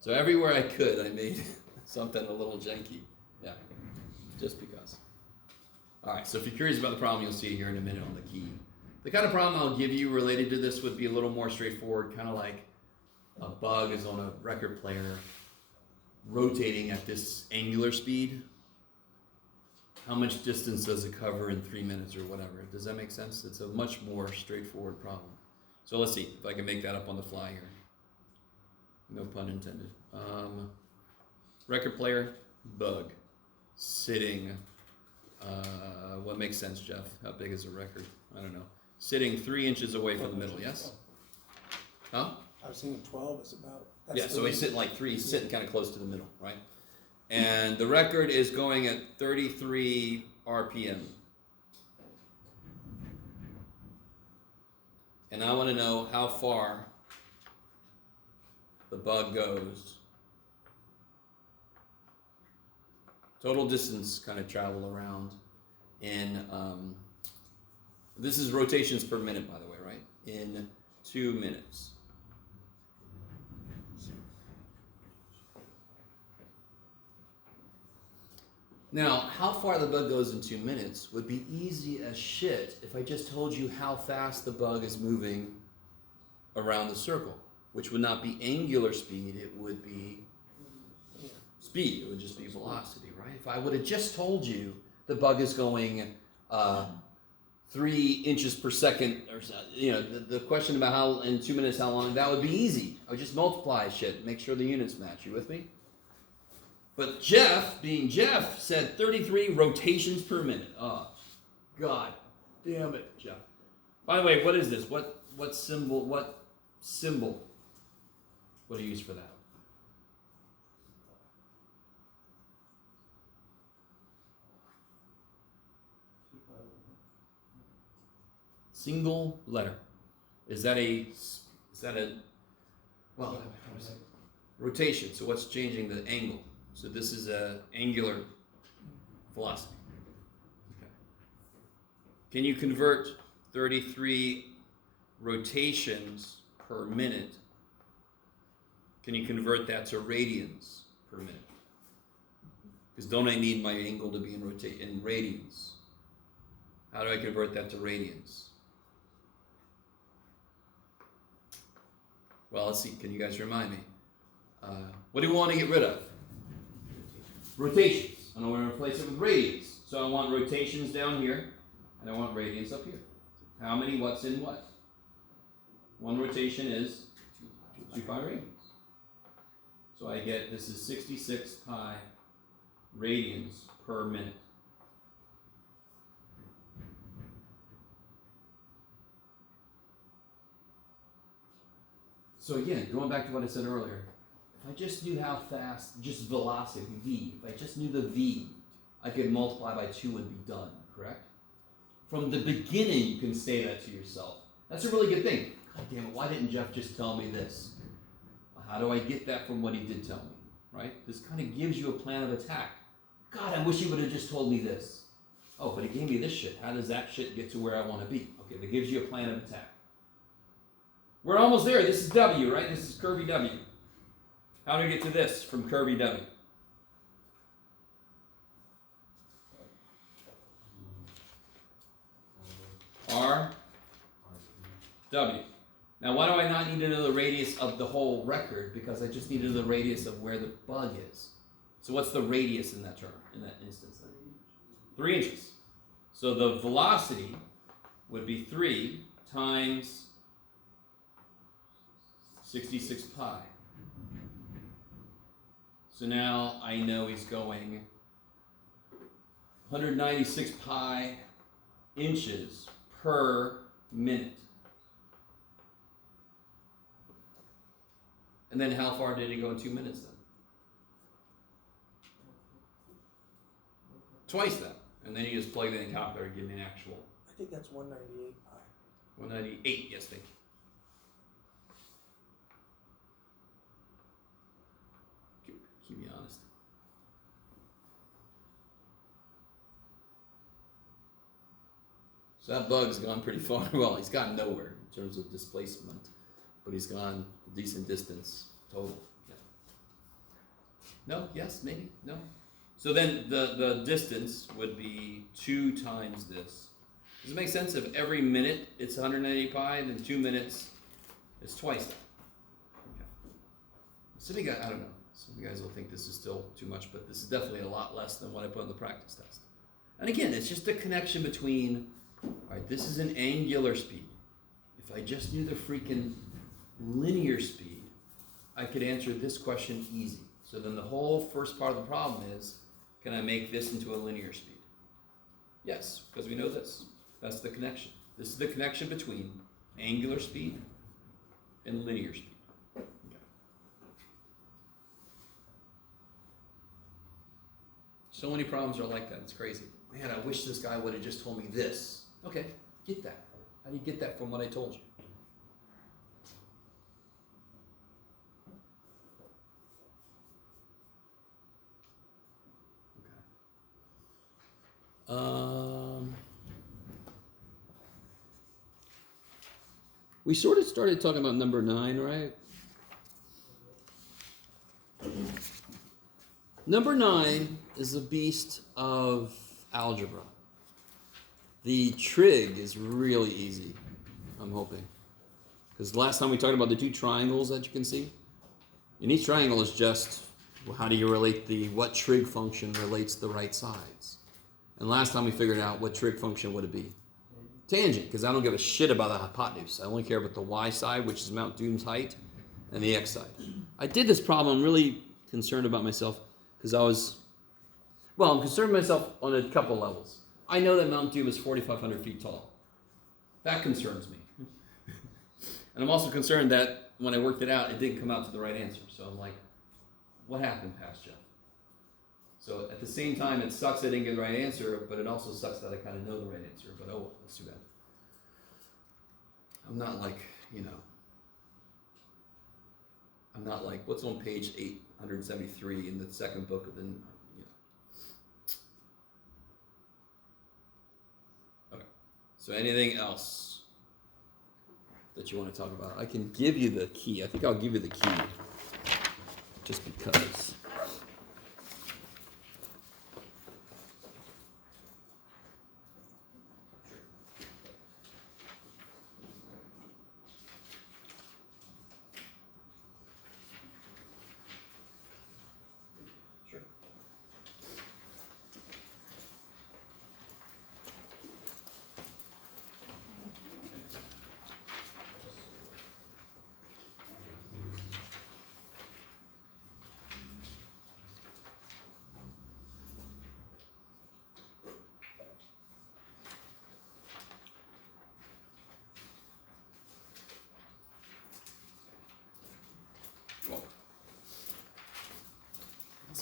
So everywhere I could, I made something a little janky. Yeah, just because. All right, so if you're curious about the problem, you'll see it here in a minute on the key. The kind of problem I'll give you related to this would be a little more straightforward, kind of like a bug is on a record player rotating at this angular speed. How much distance does it cover in 3 minutes or whatever? Does that make sense? It's a much more straightforward problem. So let's see if I can make that up on the fly here. No pun intended. Record player, bug, sitting. What makes sense, Jeff? How big is a record? I don't know. Sitting 3 inches away from the middle, yes? Huh? I was thinking 12 is about. Yeah, so he's sitting like 3, he's sitting kind of close to the middle, right? And the record is going at 33 RPM. And I want to know how far the bug goes. Total distance kind of travel around in, this is rotations per minute, by the way, right? In 2 minutes. Now, how far the bug goes in 2 minutes would be easy as shit if I just told you how fast the bug is moving around the circle, which would not be angular speed, it would be speed, it would just be velocity, right? If I would have just told you the bug is going 3 inches per second, or the question about how in 2 minutes how long, that would be easy. I would just multiply shit, make sure the units match. You with me? But Jeff, being Jeff, said 33 rotations per minute. Oh, God damn it, Jeff. By the way, what is this? What symbol? What do you use for that? Single letter. Is that a well, rotation? So what's changing the angle? So this is a angular velocity. Okay. Can you convert 33 rotations per minute? Can you convert that to radians per minute? Because don't I need my angle to be in radians? How do I convert that to radians? Well, let's see. Can you guys remind me? What do we want to get rid of? Rotations. And I want to replace it with radians. So I want rotations down here, and I want radians up here. How many? What's in what? One rotation is 2 pi radians. So I get, this is 66 pi radians per minute. So again, going back to what I said earlier, if I just knew how fast, just velocity, v, if I just knew the v, I could multiply by 2 and be done, correct? From the beginning, you can say that to yourself. That's a really good thing. God damn it, why didn't Jeff just tell me this? How do I get that from what he did tell me, right? This kind of gives you a plan of attack. God, I wish he would have just told me this. Oh, but he gave me this shit. How does that shit get to where I want to be? Okay, that gives you a plan of attack. We're almost there. This is W, right? This is curvy W. How do I get to this from curvy W? W. Now, why do I not need to know the radius of the whole record? Because I just need to know the radius of where the bug is. So what's the radius in that term, in that instance? 3 inches. So the velocity would be 3 times 66 pi. So now I know he's going 196 pi inches per minute. And then how far did he go in 2 minutes then? Twice that. And then you just plug that in the calculator and give me an actual. I think that's 198 pi. 198, yes, thank you. Keep me honest. So that bug's gone pretty far. Well, he's gone nowhere in terms of displacement, but he's gone a decent distance total. Yeah. No? Yes? Maybe? No? So then the distance would be 2 times this. Does it make sense? If every minute it's 180 pi, then 2 minutes is twice that. Okay. Some of you guys, I don't know. Some of you guys will think this is still too much, but this is definitely a lot less than what I put in the practice test. And again, it's just a connection between, all right, this is an angular speed. If I just knew the freaking linear speed, I could answer this question easy. So then the whole first part of the problem is, can I make this into a linear speed? Yes, because we know this. That's the connection. This is the connection between angular speed and linear speed. Okay. So many problems are like that. It's crazy. Man, I wish this guy would have just told me this. Okay, get that. How do you get that from what I told you? We sort of started talking about number 9, right? Number 9 is a beast of algebra. The trig is really easy, I'm hoping. Because last time we talked about the 2 triangles that you can see. And each triangle is just, well, how do you relate what trig function relates the right sides? And last time we figured out what trig function would it be? Tangent, because I don't give a shit about the hypotenuse. I only care about the y side, which is Mount Doom's height, and the x side. I did this problem. I'm really concerned about myself because I'm concerned with myself on a couple levels. I know that Mount Doom is 4,500 feet tall. That concerns me. And I'm also concerned that when I worked it out, it didn't come out to the right answer. So I'm like, what happened past Jeff? So at the same time, it sucks I didn't get the right answer, but it also sucks that I kind of know the right answer. But oh well, that's too bad. I'm not like, what's on page 873 in the second book of the, Okay. So anything else that you want to talk about? I can give you the key. I think I'll give you the key just because.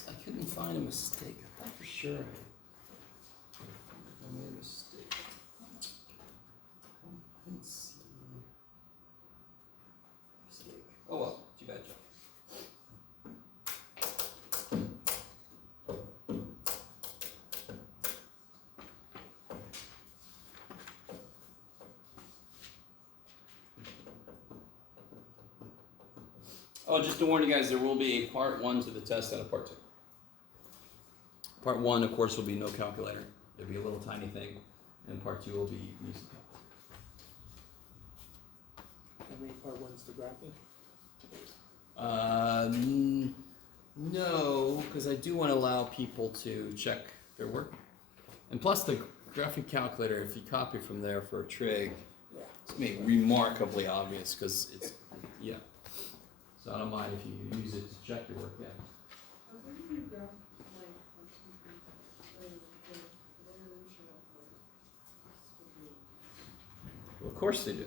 I couldn't find a mistake. I thought for sure I made a mistake. I didn't see a mistake. Oh well, too bad, Joe. Oh, just to warn you guys, there will be a part 1 to the test and a part 2. Part 1, of course, will be no calculator. There'll be a little tiny thing. And part 2 will be using calculator. main part one's the graphing? No, because I do want to allow people to check their work. And plus the graphing calculator, if you copy from there for a trig, Yeah. it's made remarkably obvious because it's, yeah. So I don't mind if you use it to check your work, yeah. Well, of course they do.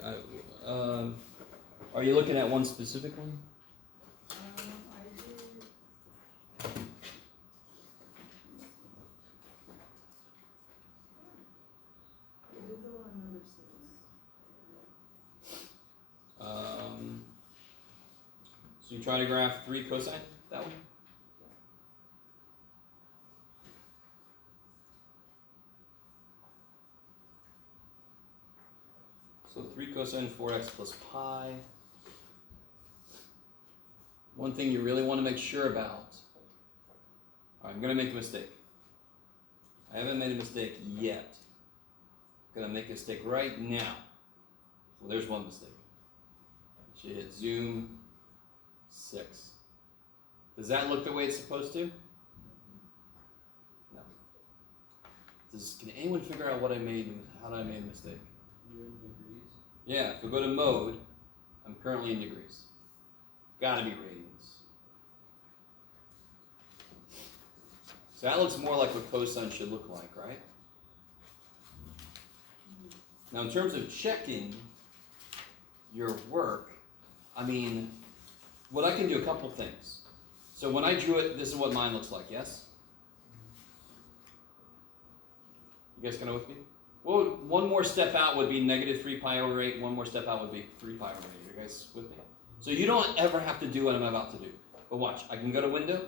Are you looking at one specific one? So you try to graph 3 cosine? That one? So 3 cosine 4x plus pi. One thing you really want to make sure about. Alright, I'm going to make a mistake. I haven't made a mistake yet. I'm going to make a mistake right now. Well, there's one mistake. Should hit zoom 6. Does that look the way it's supposed to? No. Can anyone figure out what I made? How did I make a mistake? You're in degrees. Yeah, if we go to mode, I'm currently in degrees. Gotta be radians. So that looks more like what cosine should look like, right? Now in terms of checking your work, I mean, what I can do a couple things. So when I drew it, this is what mine looks like, yes? You guys kind of with me? Well, one more step out would be negative 3 pi over 8. One more step out would be 3 pi over 8. You guys with me? So you don't ever have to do what I'm about to do. But watch, I can go to window.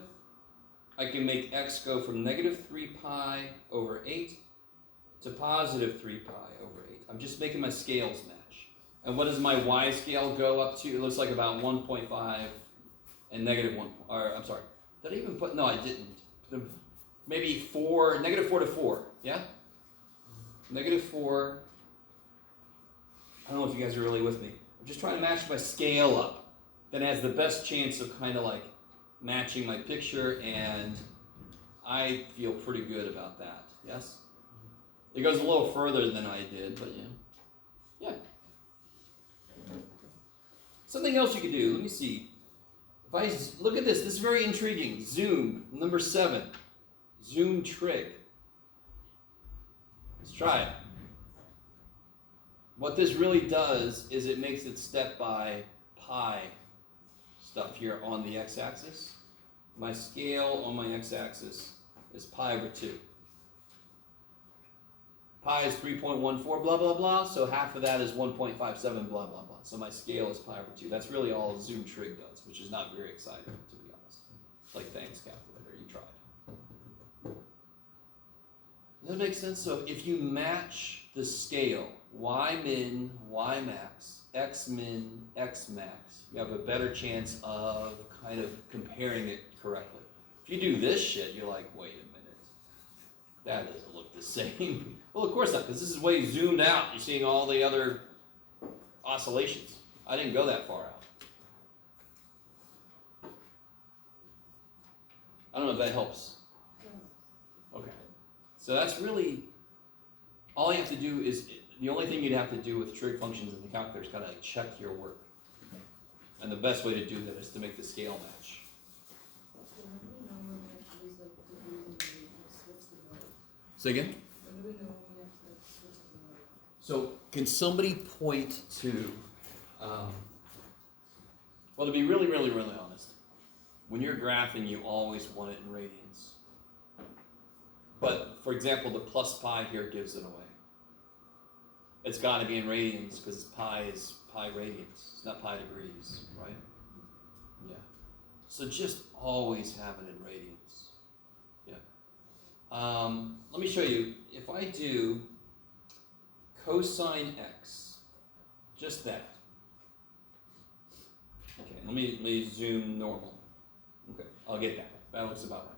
I can make x go from negative 3 pi over 8 to positive 3 pi over 8. I'm just making my scales match. And what does my y scale go up to? It looks like about 1.5 and negative 1. Or I'm sorry. Did I even put? No, I didn't. Maybe 4, negative 4 to 4. Yeah? Negative 4. I don't know if you guys are really with me. I'm just trying to match my scale up. That has the best chance of kind of like matching my picture, and I feel pretty good about that. Yes? It goes a little further than I did, but yeah. Yeah. Something else you could do. Let me see. If I look at this is very intriguing. Zoom, number 7. Zoom trig. Let's try it. What this really does is it makes it step by pi stuff here on the x-axis. My scale on my x-axis is pi over 2. Pi is 3.14 blah blah blah, so half of that is 1.57 blah blah blah. So my scale is pi over 2. That's really all Zoom trig does, which is not very exciting, to be honest. It's like, thanks, calculator, you tried. Does that make sense? So if you match the scale, y min, y max, x min, x max, you have a better chance of kind of comparing it correctly. If you do this shit, you're like, wait a minute, that doesn't look the same. Well, of course not, because this is way zoomed out. You're seeing all the other oscillations. I didn't go that far out. I don't know if that helps. Okay. So that's really, all you have to do is, the only thing you'd have to do with trig functions in the calculator is kind of like check your work. And the best way to do that is to make the scale match. Say again? So can somebody point to, well, to be really, really, really honest, when you're graphing, you always want it in radians. But, for example, the plus pi here gives it away. It's got to be in radians because pi is pi radians. It's not pi degrees, right? Yeah. So just always have it in radians. Yeah. Let me show you. If I do cosine x, just that. Okay, let me zoom normal. Okay, I'll get that. That looks about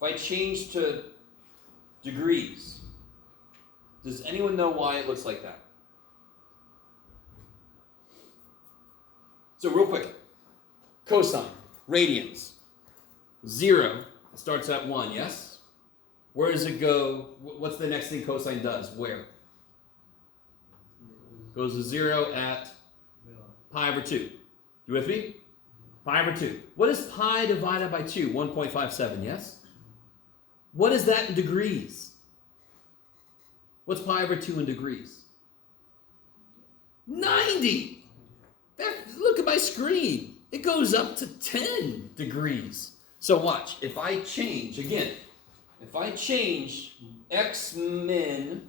right. If I change to degrees, does anyone know why it looks like that? So real quick, cosine, radians, 0 starts at 1, yes? Where does it go? What's the next thing cosine does? Where? Goes to 0 at pi over 2. You with me? Pi over 2. What is pi divided by 2? 1.57, yes? What is that in degrees? What's pi over 2 in degrees? 90! Look at my screen. It goes up to 10 degrees. So watch. If I change, again, if I change x min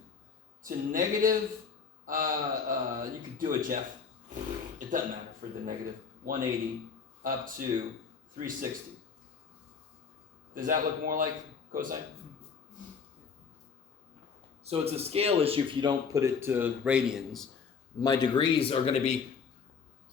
to negative, you could do it, Jeff. It doesn't matter for the negative. 180 up to 360. Does that look more like cosine? So it's a scale issue if you don't put it to radians. My degrees are going to be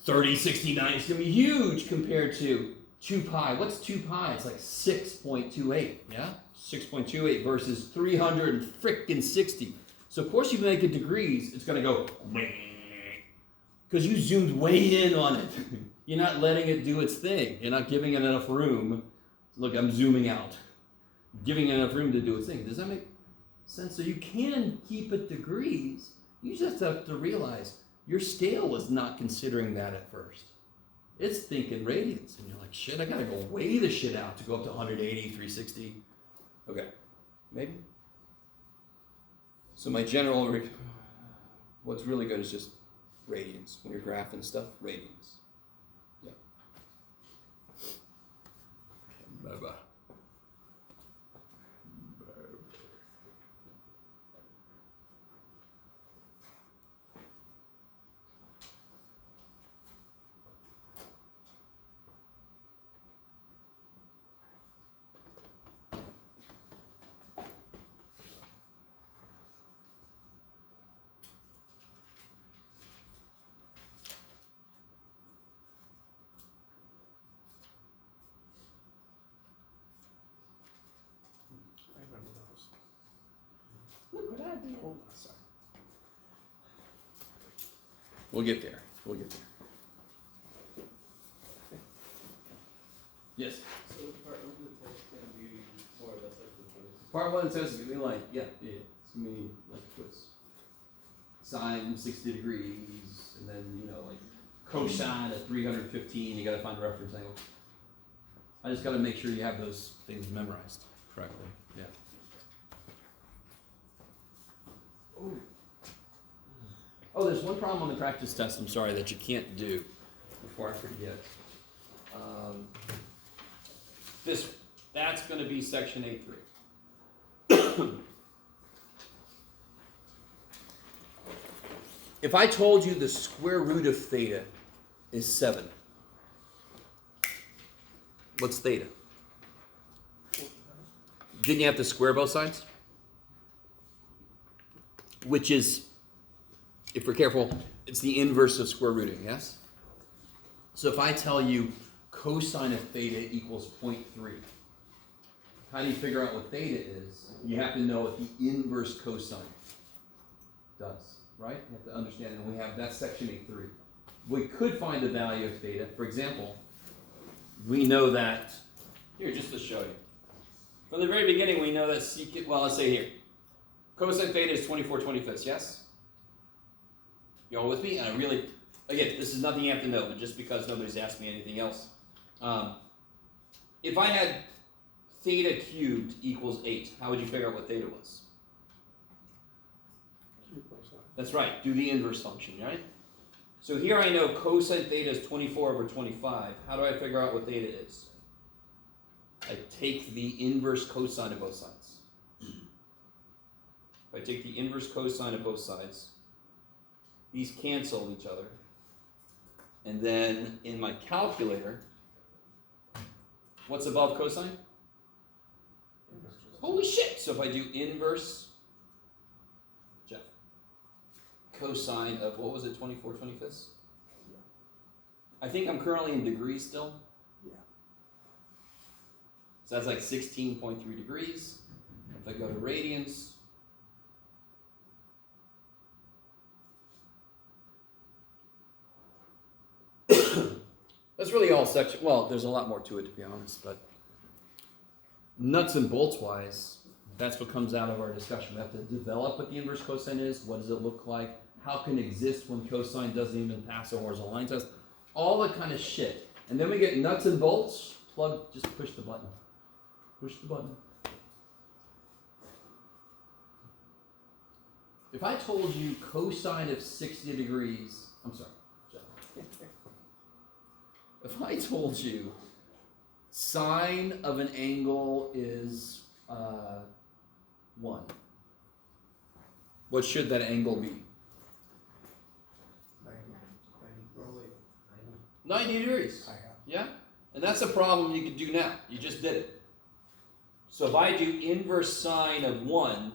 30, 69. It's going to be huge compared to 2 pi. What's 2 pi? It's like 6.28, yeah? 6.28 versus 360. So of course you make it degrees, it's going to go because you zoomed way in on it. You're not letting it do its thing. You're not giving it enough room. Look, I'm zooming out. Giving it enough room to do its thing. Does that make sense? So you can keep it degrees. You just have to realize your scale is not considering that at first. It's thinking radians. And you're like, shit, I got to go way the shit out to go up to 180, 360. Okay. Maybe? So my general, what's really good is just radians. When you're graphing stuff, radians. Yeah. Bye-bye. I remember those. Look what I did. Hold on a second. We'll get there. We'll get there. Yes. So part one of the test is gonna be more or less like the quiz. Part 1 test is gonna be like, yeah, it's gonna be like a quiz. Sine 60 degrees, and then like cosine at 315. You gotta find a reference angle. I just gotta make sure you have those things memorized correctly. Yeah. Oh, there's one problem on the practice test. I'm sorry that you can't do before I forget. That's going to be section A3. If I told you the square root of theta is 7, what's theta? Didn't you have to square both sides? Which is, if we're careful, it's the inverse of square rooting, yes? So if I tell you cosine of theta equals 0.3, how do you figure out what theta is? You have to know what the inverse cosine does, right? You have to understand, and that's section A3. We could find the value of theta. For example, we know that, here, just to show you. From the very beginning, we know that secant, well, let's say here, cosine theta is 24/25, yes? You all with me? And I really, again, this is nothing you have to know, but just because nobody's asked me anything else. If I had theta cubed equals 8, how would you figure out what theta was? That's right, do the inverse function, right? So here I know cosine theta is 24/25. How do I figure out what theta is? I take the inverse cosine of both sides. If I take the inverse cosine of both sides, these cancel each other. And then in my calculator, what's above cosine? Holy shit! So if I do inverse, Jeff, cosine of, what was it, 24/25? Yeah. I think I'm currently in degrees still. Yeah. So that's like 16.3 degrees. If I go to radians, overall section, well, there's a lot more to it, to be honest, but nuts and bolts wise, that's what comes out of our discussion. We have to develop what the inverse cosine is. What does it look like? How can it exist when cosine doesn't even pass a horizontal line test? All that kind of shit. And then we get nuts and bolts. Just push the button. Push the button. If I told you cosine of 60 degrees, I'm sorry, Jeff. If I told you sine of an angle is 1, what should that angle be? 90 degrees. Yeah? And that's a problem you can do now. You just did it. So if I do inverse sine of 1,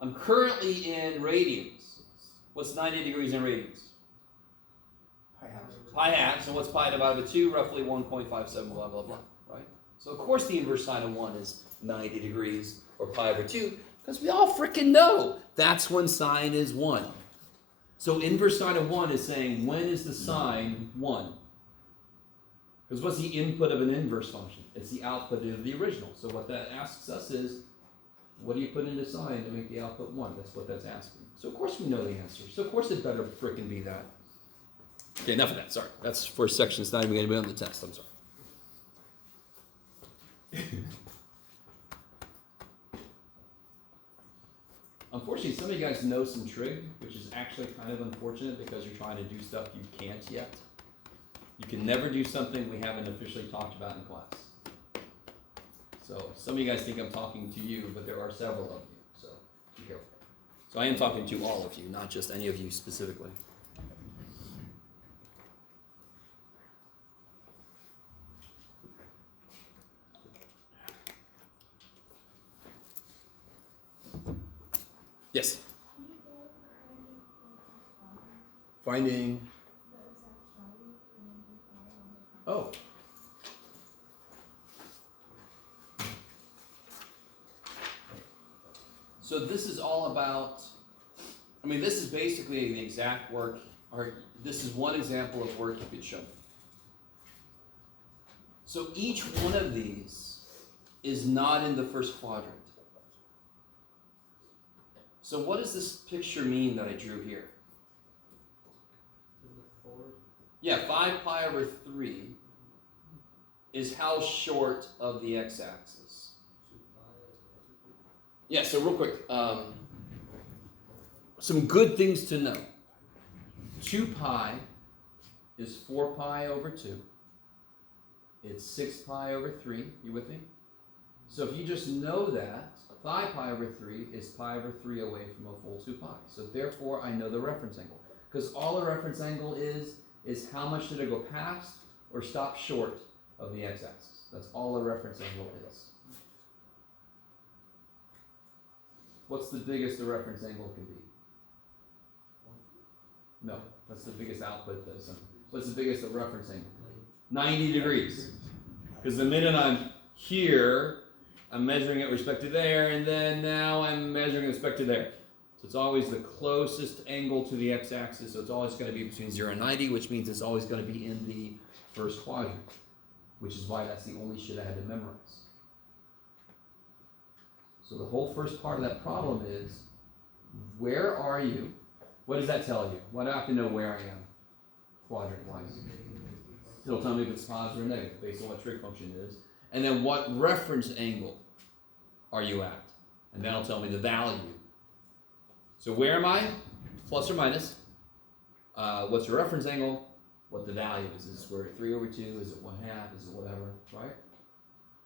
I'm currently in radians. What's 90 degrees in radians? Pi half. So what's pi divided by 2? Roughly 1.57, blah, blah, blah. Right? So of course the inverse sine of 1 is 90 degrees, or pi over 2, because we all freaking know that's when sine is 1. So inverse sine of 1 is saying, when is the sine 1? Because what's the input of an inverse function? It's the output of the original. So what that asks us is, what do you put into sine to make the output 1? That's what that's asking. So of course we know the answer. So of course it better frickin' be that. Okay, enough of that. Sorry. That's for section. It's not even going to be on the test. I'm sorry. Unfortunately, some of you guys know some trig, which is actually kind of unfortunate because you're trying to do stuff you can't yet. You can never do something we haven't officially talked about in class. So some of you guys think I'm talking to you, but there are several of you, so be careful. So I am talking to all of you, not just any of you specifically. Yes? Finding. Oh. So this is all about, this is basically the exact work, or this is one example of work you could show. So each one of these is not in the first quadrant. So what does this picture mean that I drew here? Yeah, 5 pi over 3 is how short of the x-axis? Yeah, so real quick, some good things to know. 2 pi is 4 pi over 2. It's 6 pi over 3. You with me? So if you just know that, 5 pi over 3 is pi over 3 away from a full 2 pi. So therefore, I know the reference angle. Because all a reference angle is how much did it go past or stop short of the x-axis. That's all a reference angle is. What's the biggest a reference angle can be? No, that's the biggest output. What's the biggest a reference angle? 90 degrees. Because the minute I'm here, I'm measuring it with respect to there, and then now I'm measuring it with respect to there. So it's always the closest angle to the x-axis, so it's always going to be between 0 and 90, which means it's always going to be in the first quadrant, which is why that's the only shit I had to memorize. So the whole first part of that problem is, where are you? What does that tell you? Why do I have to know where I am, quadrant-wise? It'll tell me if it's positive or negative, based on what trig function it is. And then what reference angle are you at? And that'll tell me the value. So where am I? Plus or minus. What's your reference angle? What the value is. Is it square root of 3 over 2? Is it 1/2? Is it whatever? Right?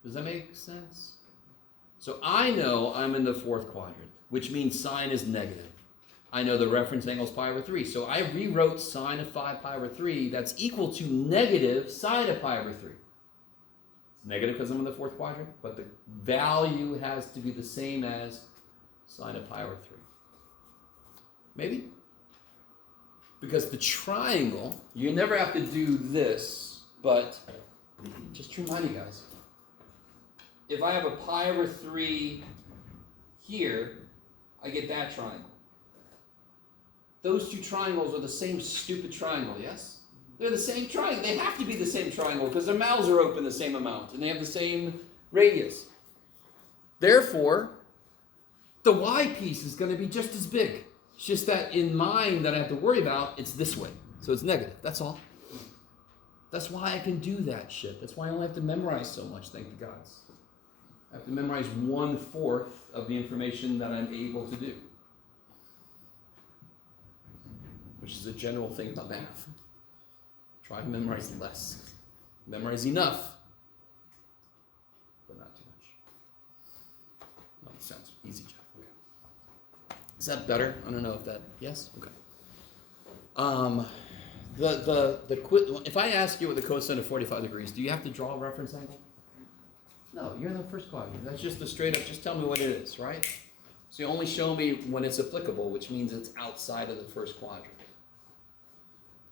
Does that make sense? So I know I'm in the fourth quadrant, which means sine is negative. I know the reference angle is pi over 3. So I rewrote sine of 5 pi over 3. That's equal to negative sine of pi over 3. It's negative because I'm in the fourth quadrant, but the value has to be the same as sine of pi over 3. Maybe? Because the triangle, you never have to do this, but just to remind you guys, if I have a pi over 3 here, I get that triangle. Those two triangles are the same stupid triangle, yes? They're the same triangle. They have to be the same triangle because their mouths are open the same amount and they have the same radius. Therefore, the y piece is going to be just as big. It's just that in mine that I have to worry about, it's this way. So it's negative. That's all. That's why I can do that shit. That's why I only have to memorize so much, thank the gods. I have to memorize 1/4 of the information that I'm able to do. Which is a general thing about math. Try to memorize less. Memorize enough, but not too much. No, that sounds easy, Jeff. Okay. Is that better? I don't know if that, yes? Okay. If I ask you what the cosine of 45 degrees, do you have to draw a reference angle? No, you're in the first quadrant. That's just a straight up, just tell me what it is, right? So you only show me when it's applicable, which means it's outside of the first quadrant.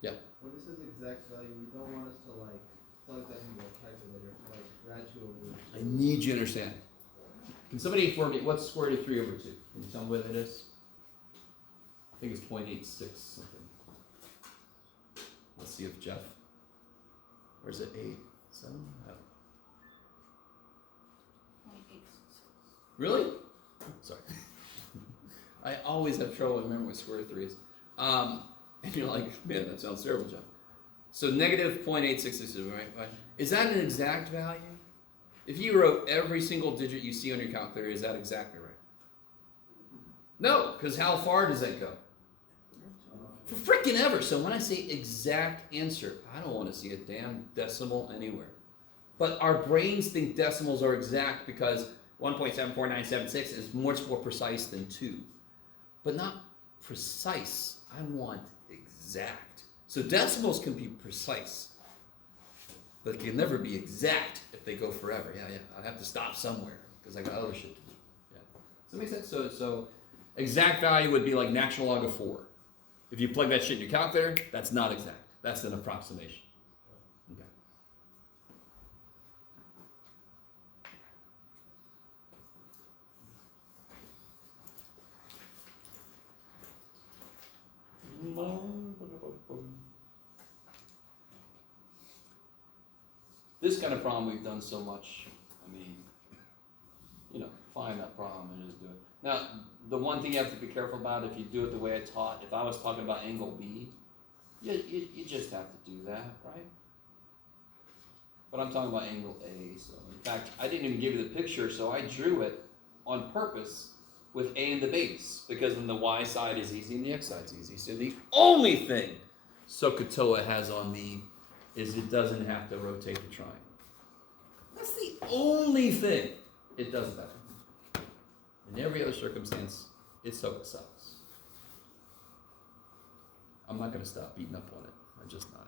Yeah. When it says exact value, we don't want us to like plug that into a calculator, like graduate over. I need you to understand. Can somebody inform me, what's square root of 3 over 2? Can you tell me what it is? I think it's 0.86 something. Let's see if Jeff, or is it 8, 7? No. Really? Sorry. I always have trouble remembering what square root of 3 is. And you're like, man, that sounds terrible, Jeff. So negative 0.866, right? Is that an exact value? If you wrote every single digit you see on your calculator, is that exactly right? No, because how far does that go? For freaking ever. So when I say exact answer, I don't want to see a damn decimal anywhere. But our brains think decimals are exact because 1.74976 is much more precise than 2. But not precise. I want exact. So decimals can be precise, but it can never be exact if they go forever. Yeah. I have to stop somewhere because I got other shit to do. Yeah. Does that make sense? So exact value would be like natural log of 4. If you plug that shit in your calculator, that's not exact. That's an approximation. Okay. This kind of problem we've done so much. I mean, find that problem and just do it. Now, the one thing you have to be careful about, if you do it the way I taught, if I was talking about angle B, you just have to do that, right? But I'm talking about angle A, so in fact, I didn't even give you the picture, so I drew it on purpose with A in the base, because then the y side is easy and the x side is easy. So the only thing SOHCAHTOA has on me is it doesn't have to rotate the triangle. That's the only thing it does better. In every other circumstance, it sucks. I'm not going to stop beating up on it. I'm just not.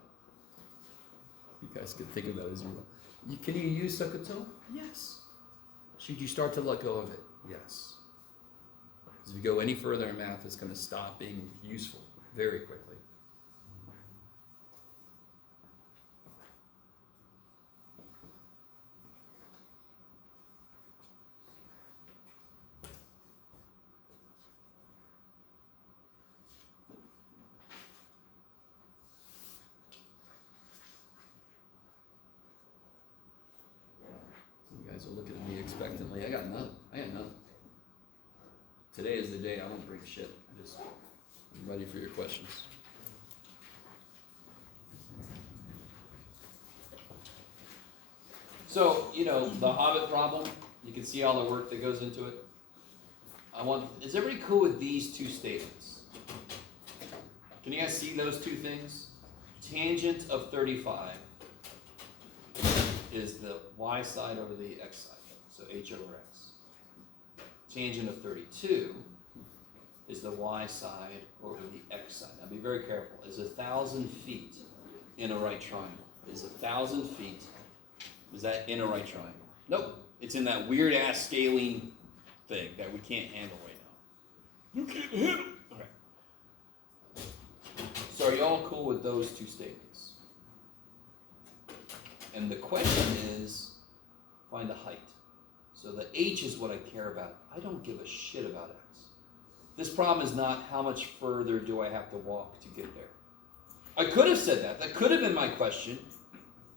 You guys can think of that as you will. Can you use SOHCAHTOA? Yes. Should you start to let go of it? Yes. Because if you go any further in math, it's going to stop being useful very quickly. You guys are looking at me expectantly. I got nothing. Today is the day I won't bring shit. I'm ready for your questions. So, the Hobbit problem, you can see all the work that goes into it. Is everybody cool with these two statements? Can you guys see those two things? Tangent of 35 is the y side over the x side, so h over x. Tangent of 32 is the y side over the x side. Now be very careful. Is 1,000 feet in a right triangle? Is 1,000 feet, is that in a right triangle? Nope. It's in that weird ass scaling thing that we can't handle right now. You can't handle it. Okay. So are y'all cool with those two statements? And the question is, find the height. So the h is what I care about. I don't give a shit about x. This problem is not how much further do I have to walk to get there. I could have said that. That could have been my question.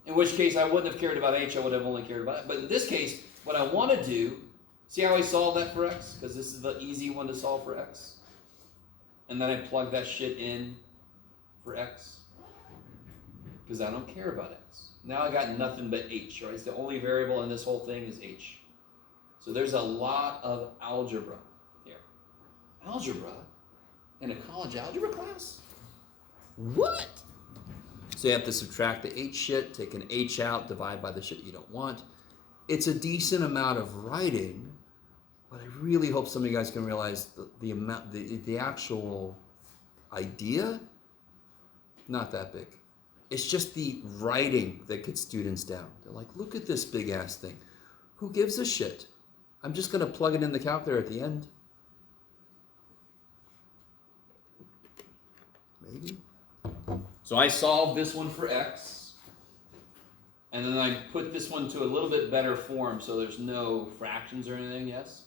In which case I wouldn't have cared about h, I would have only cared about it. But in this case, what I want to do, see how I solved that for x? Because this is the easy one to solve for x. And then I plug that shit in for x. Because I don't care about x. Now I got nothing but h, right? It's the only variable in this whole thing is h. So there's a lot of algebra here. Algebra? In a college algebra class? What? So you have to subtract the h shit, take an h out, divide by the shit you don't want. It's a decent amount of writing, but I really hope some of you guys can realize the actual idea, not that big. It's just the writing that gets students down. They're like, look at this big ass thing. Who gives a shit? I'm just gonna plug it in the calculator at the end. Maybe. So I solved this one for x, and then I put this one to a little bit better form so there's no fractions or anything, yes?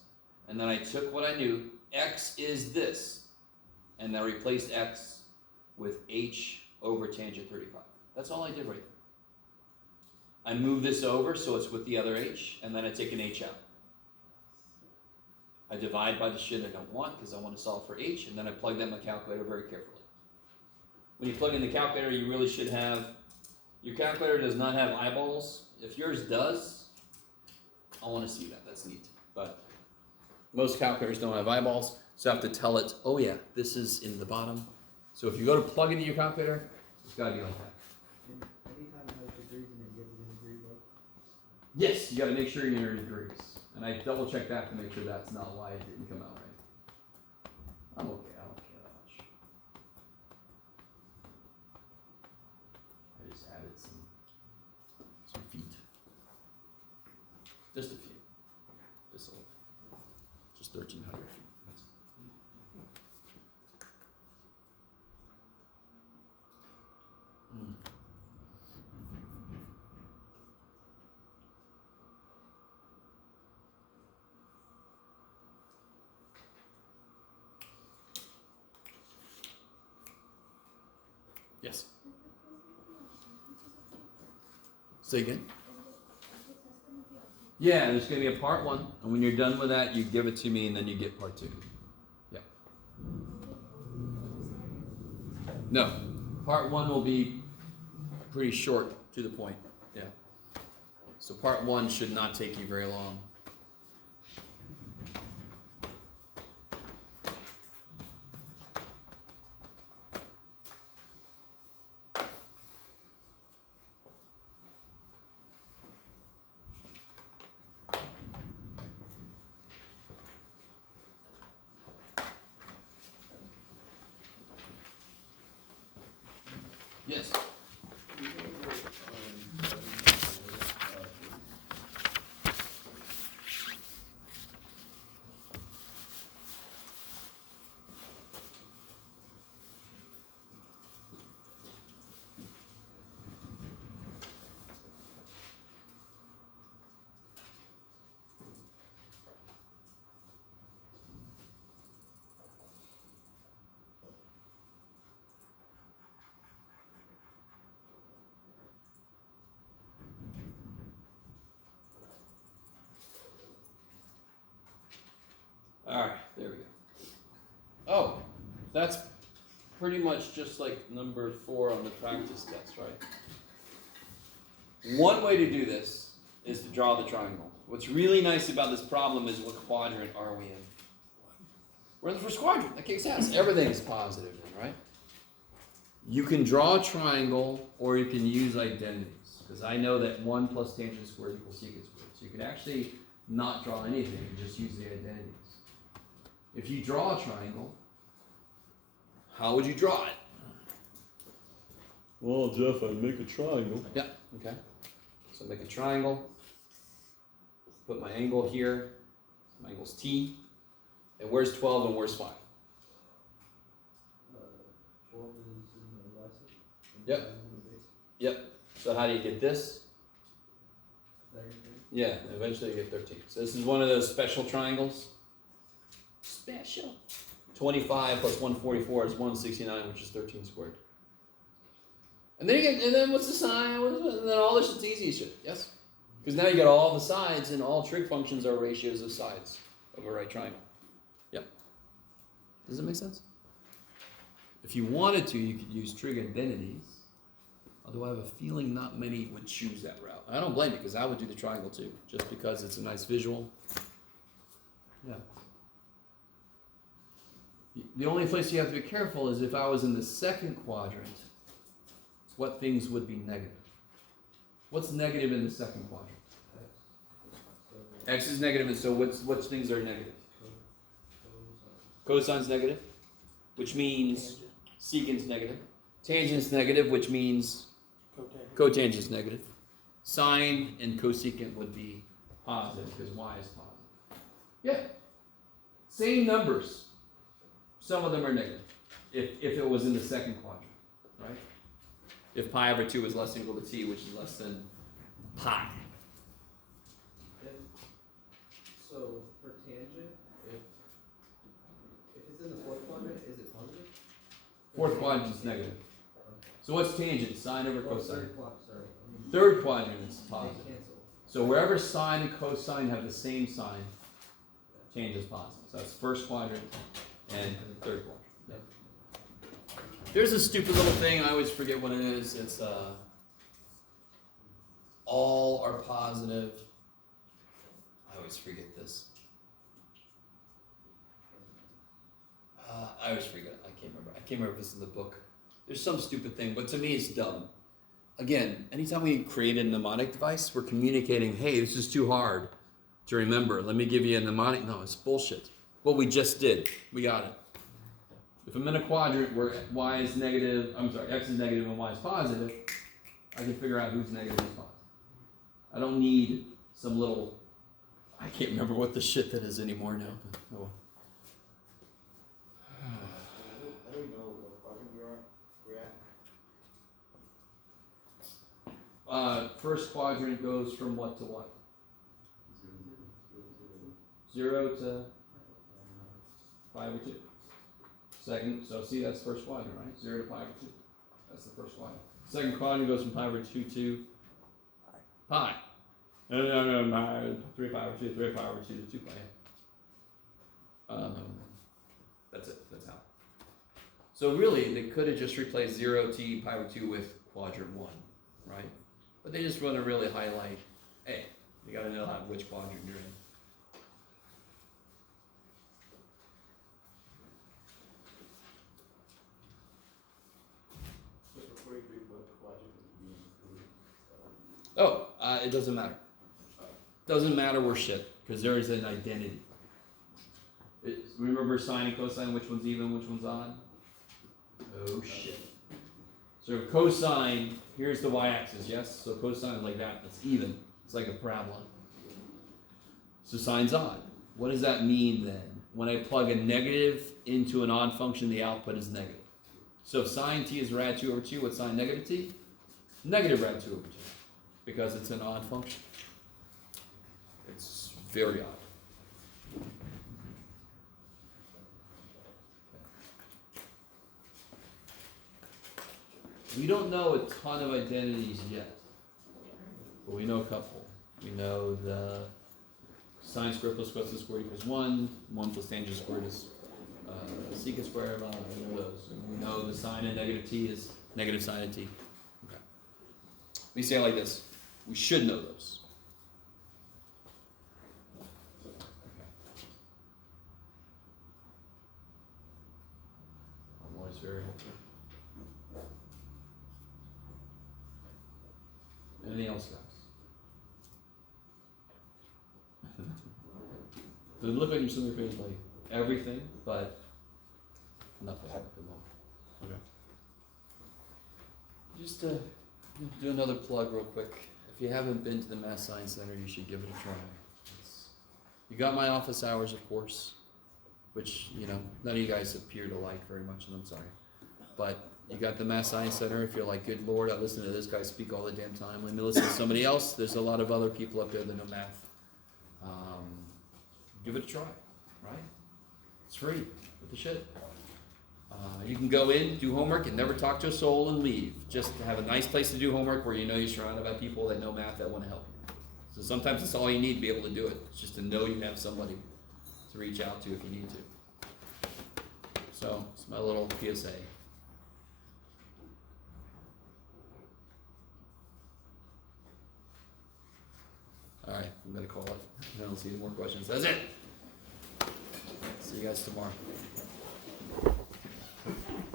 And then I took what I knew, x is this, and I replaced x with h over tangent 35. That's all I did right there. I move this over so it's with the other h, and then I take an h out. I divide by the shit I don't want because I want to solve for h, and then I plug that in my calculator very carefully. When you plug in the calculator, you really should have, your calculator does not have eyeballs. If yours does, I want to see that. That's neat. But most calculators don't have eyeballs, so I have to tell it, oh yeah, this is in the bottom. So if you go to plug into your calculator, it's got to be like that. And anytime it has degrees in it, gives it a degree book. Yes, you got to make sure you're in your degrees. And I double check that to make sure that's not why it didn't come out right. I'm okay. I don't care that much. I just added some feet. Just a few. Just a little. Just 1,300 feet. Yes. Say again? Yeah, there's going to be a part 1, and when you're done with that, you give it to me, and then you get part 2. Yeah. No, part 1 will be pretty short, to the point. Yeah. So part 1 should not take you very long. Yes. All right, there we go. Oh, that's pretty much just like number 4 on the practice test, right? One way to do this is to draw the triangle. What's really nice about this problem is what quadrant are we in? We're in the first quadrant. That kicks ass. Everything is positive then, right? You can draw a triangle or you can use identities. Because I know that 1 plus tangent squared equals secant squared. So you can actually not draw anything and just use the identities. If you draw a triangle, how would you draw it? Well, Jeff, I'd make a triangle. Yeah, okay. So make a triangle. Put my angle here. My angle's T. And where's 12 and where's 5? 12 is in the left side. Yep. And 5 is in the base. Yep. So how do you get this? Is that your thing? Yeah, eventually you get 13. So this is one of those special triangles. Special. 25 plus 144 is 169, which is 13 squared. And then what's the sine? And then all this shit's easy as shit. Yes? Because now you got all the sides, and all trig functions are ratios of sides of a right triangle. Yep. Does it make sense? If you wanted to, you could use trig identities. Although I have a feeling not many would choose that route. I don't blame you, because I would do the triangle too, just because it's a nice visual. Yeah. The only place you have to be careful is if I was in the second quadrant, what things would be negative? What's negative in the second quadrant? X is negative, and so which things are negative? Cosine's negative, which means secant's negative. Tangent's negative, which means cotangent's negative. Sine and cosecant would be positive because y is positive. Yeah. Same numbers. Some of them are negative. If it was in the second quadrant, right? If pi over 2 is less than or equal to t, which is less than pi. So for tangent, if it's in the fourth quadrant, is it positive? Fourth quadrant is negative. So what's tangent? Sine over cosine. Sorry. Third quadrant is They positive. cancel. So wherever sine and cosine have the same sign, tangent is positive. So that's first quadrant and third quadrant. Yep. There's a stupid little thing, I always forget what it is. It's all are positive. I always forget this. I always forget. I can't remember. I can't remember if this is in the book. There's some stupid thing, but to me it's dumb. Again, anytime we create a mnemonic device, we're communicating, hey, this is too hard to remember. Let me give you a mnemonic. No, it's bullshit. What we just did, we got it. If I'm in a quadrant where y is negative, x is negative and y is positive, I can figure out who's negative and who's positive. I don't need some little, I can't remember what the shit that is anymore now. Oh. How do we know what quadrant we're at? First quadrant goes from what to what? 0 to pi over 2. Second, so see, that's first quadrant, right? 0 to pi over 2. That's the first quadrant. Second quadrant goes from pi over 2 to pi. No, 3 pi over 2, 3 pi over 2 to 2 pi. That's it, that's how. So really, they could have just replaced 0t pi over 2 with quadrant 1, right? But they just want to really highlight, hey, you got to know which quadrant you're in. Oh, it doesn't matter. Doesn't matter where shit, because there is an identity. Remember sine and cosine, which one's even, which one's odd? Oh shit. So cosine, here's the y-axis, yes? So cosine is like that, it's even. It's like a parabola. So sine's odd. What does that mean then? When I plug a negative into an odd function, the output is negative. So if sine t is rad 2 over 2, what's sine negative t? Negative rad 2 over 2. Because it's an odd function. It's very odd. We don't know a ton of identities yet, but we know a couple. We know the sine squared plus cosine squared equals 1, 1 plus tangent squared is secant squared, we know those. And we know the sine of negative t is negative sine of t. Okay. Let me say it like this. We should know those. I'm always very helpful. Anything else, guys? Does it look like you're sitting there like everything, but nothing? Okay. Just do another plug real quick. If you haven't been to the Math Science Center, you should give it a try. You got my office hours, of course, which, none of you guys appear to like very much, and I'm sorry. But you got the Math Science Center. If you're like, good Lord, I listen to this guy speak all the damn time. Let me listen to somebody else. There's a lot of other people up there that know math. Give it a try, right? It's free. What the shit? You can go in, do homework, and never talk to a soul and leave. Just have a nice place to do homework where you know you're surrounded by people that know math that want to help you. So sometimes it's all you need to be able to do it. It's just to know you have somebody to reach out to if you need to. So it's my little PSA. All right, I'm gonna call it. I don't see any more questions. That's it. See you guys tomorrow.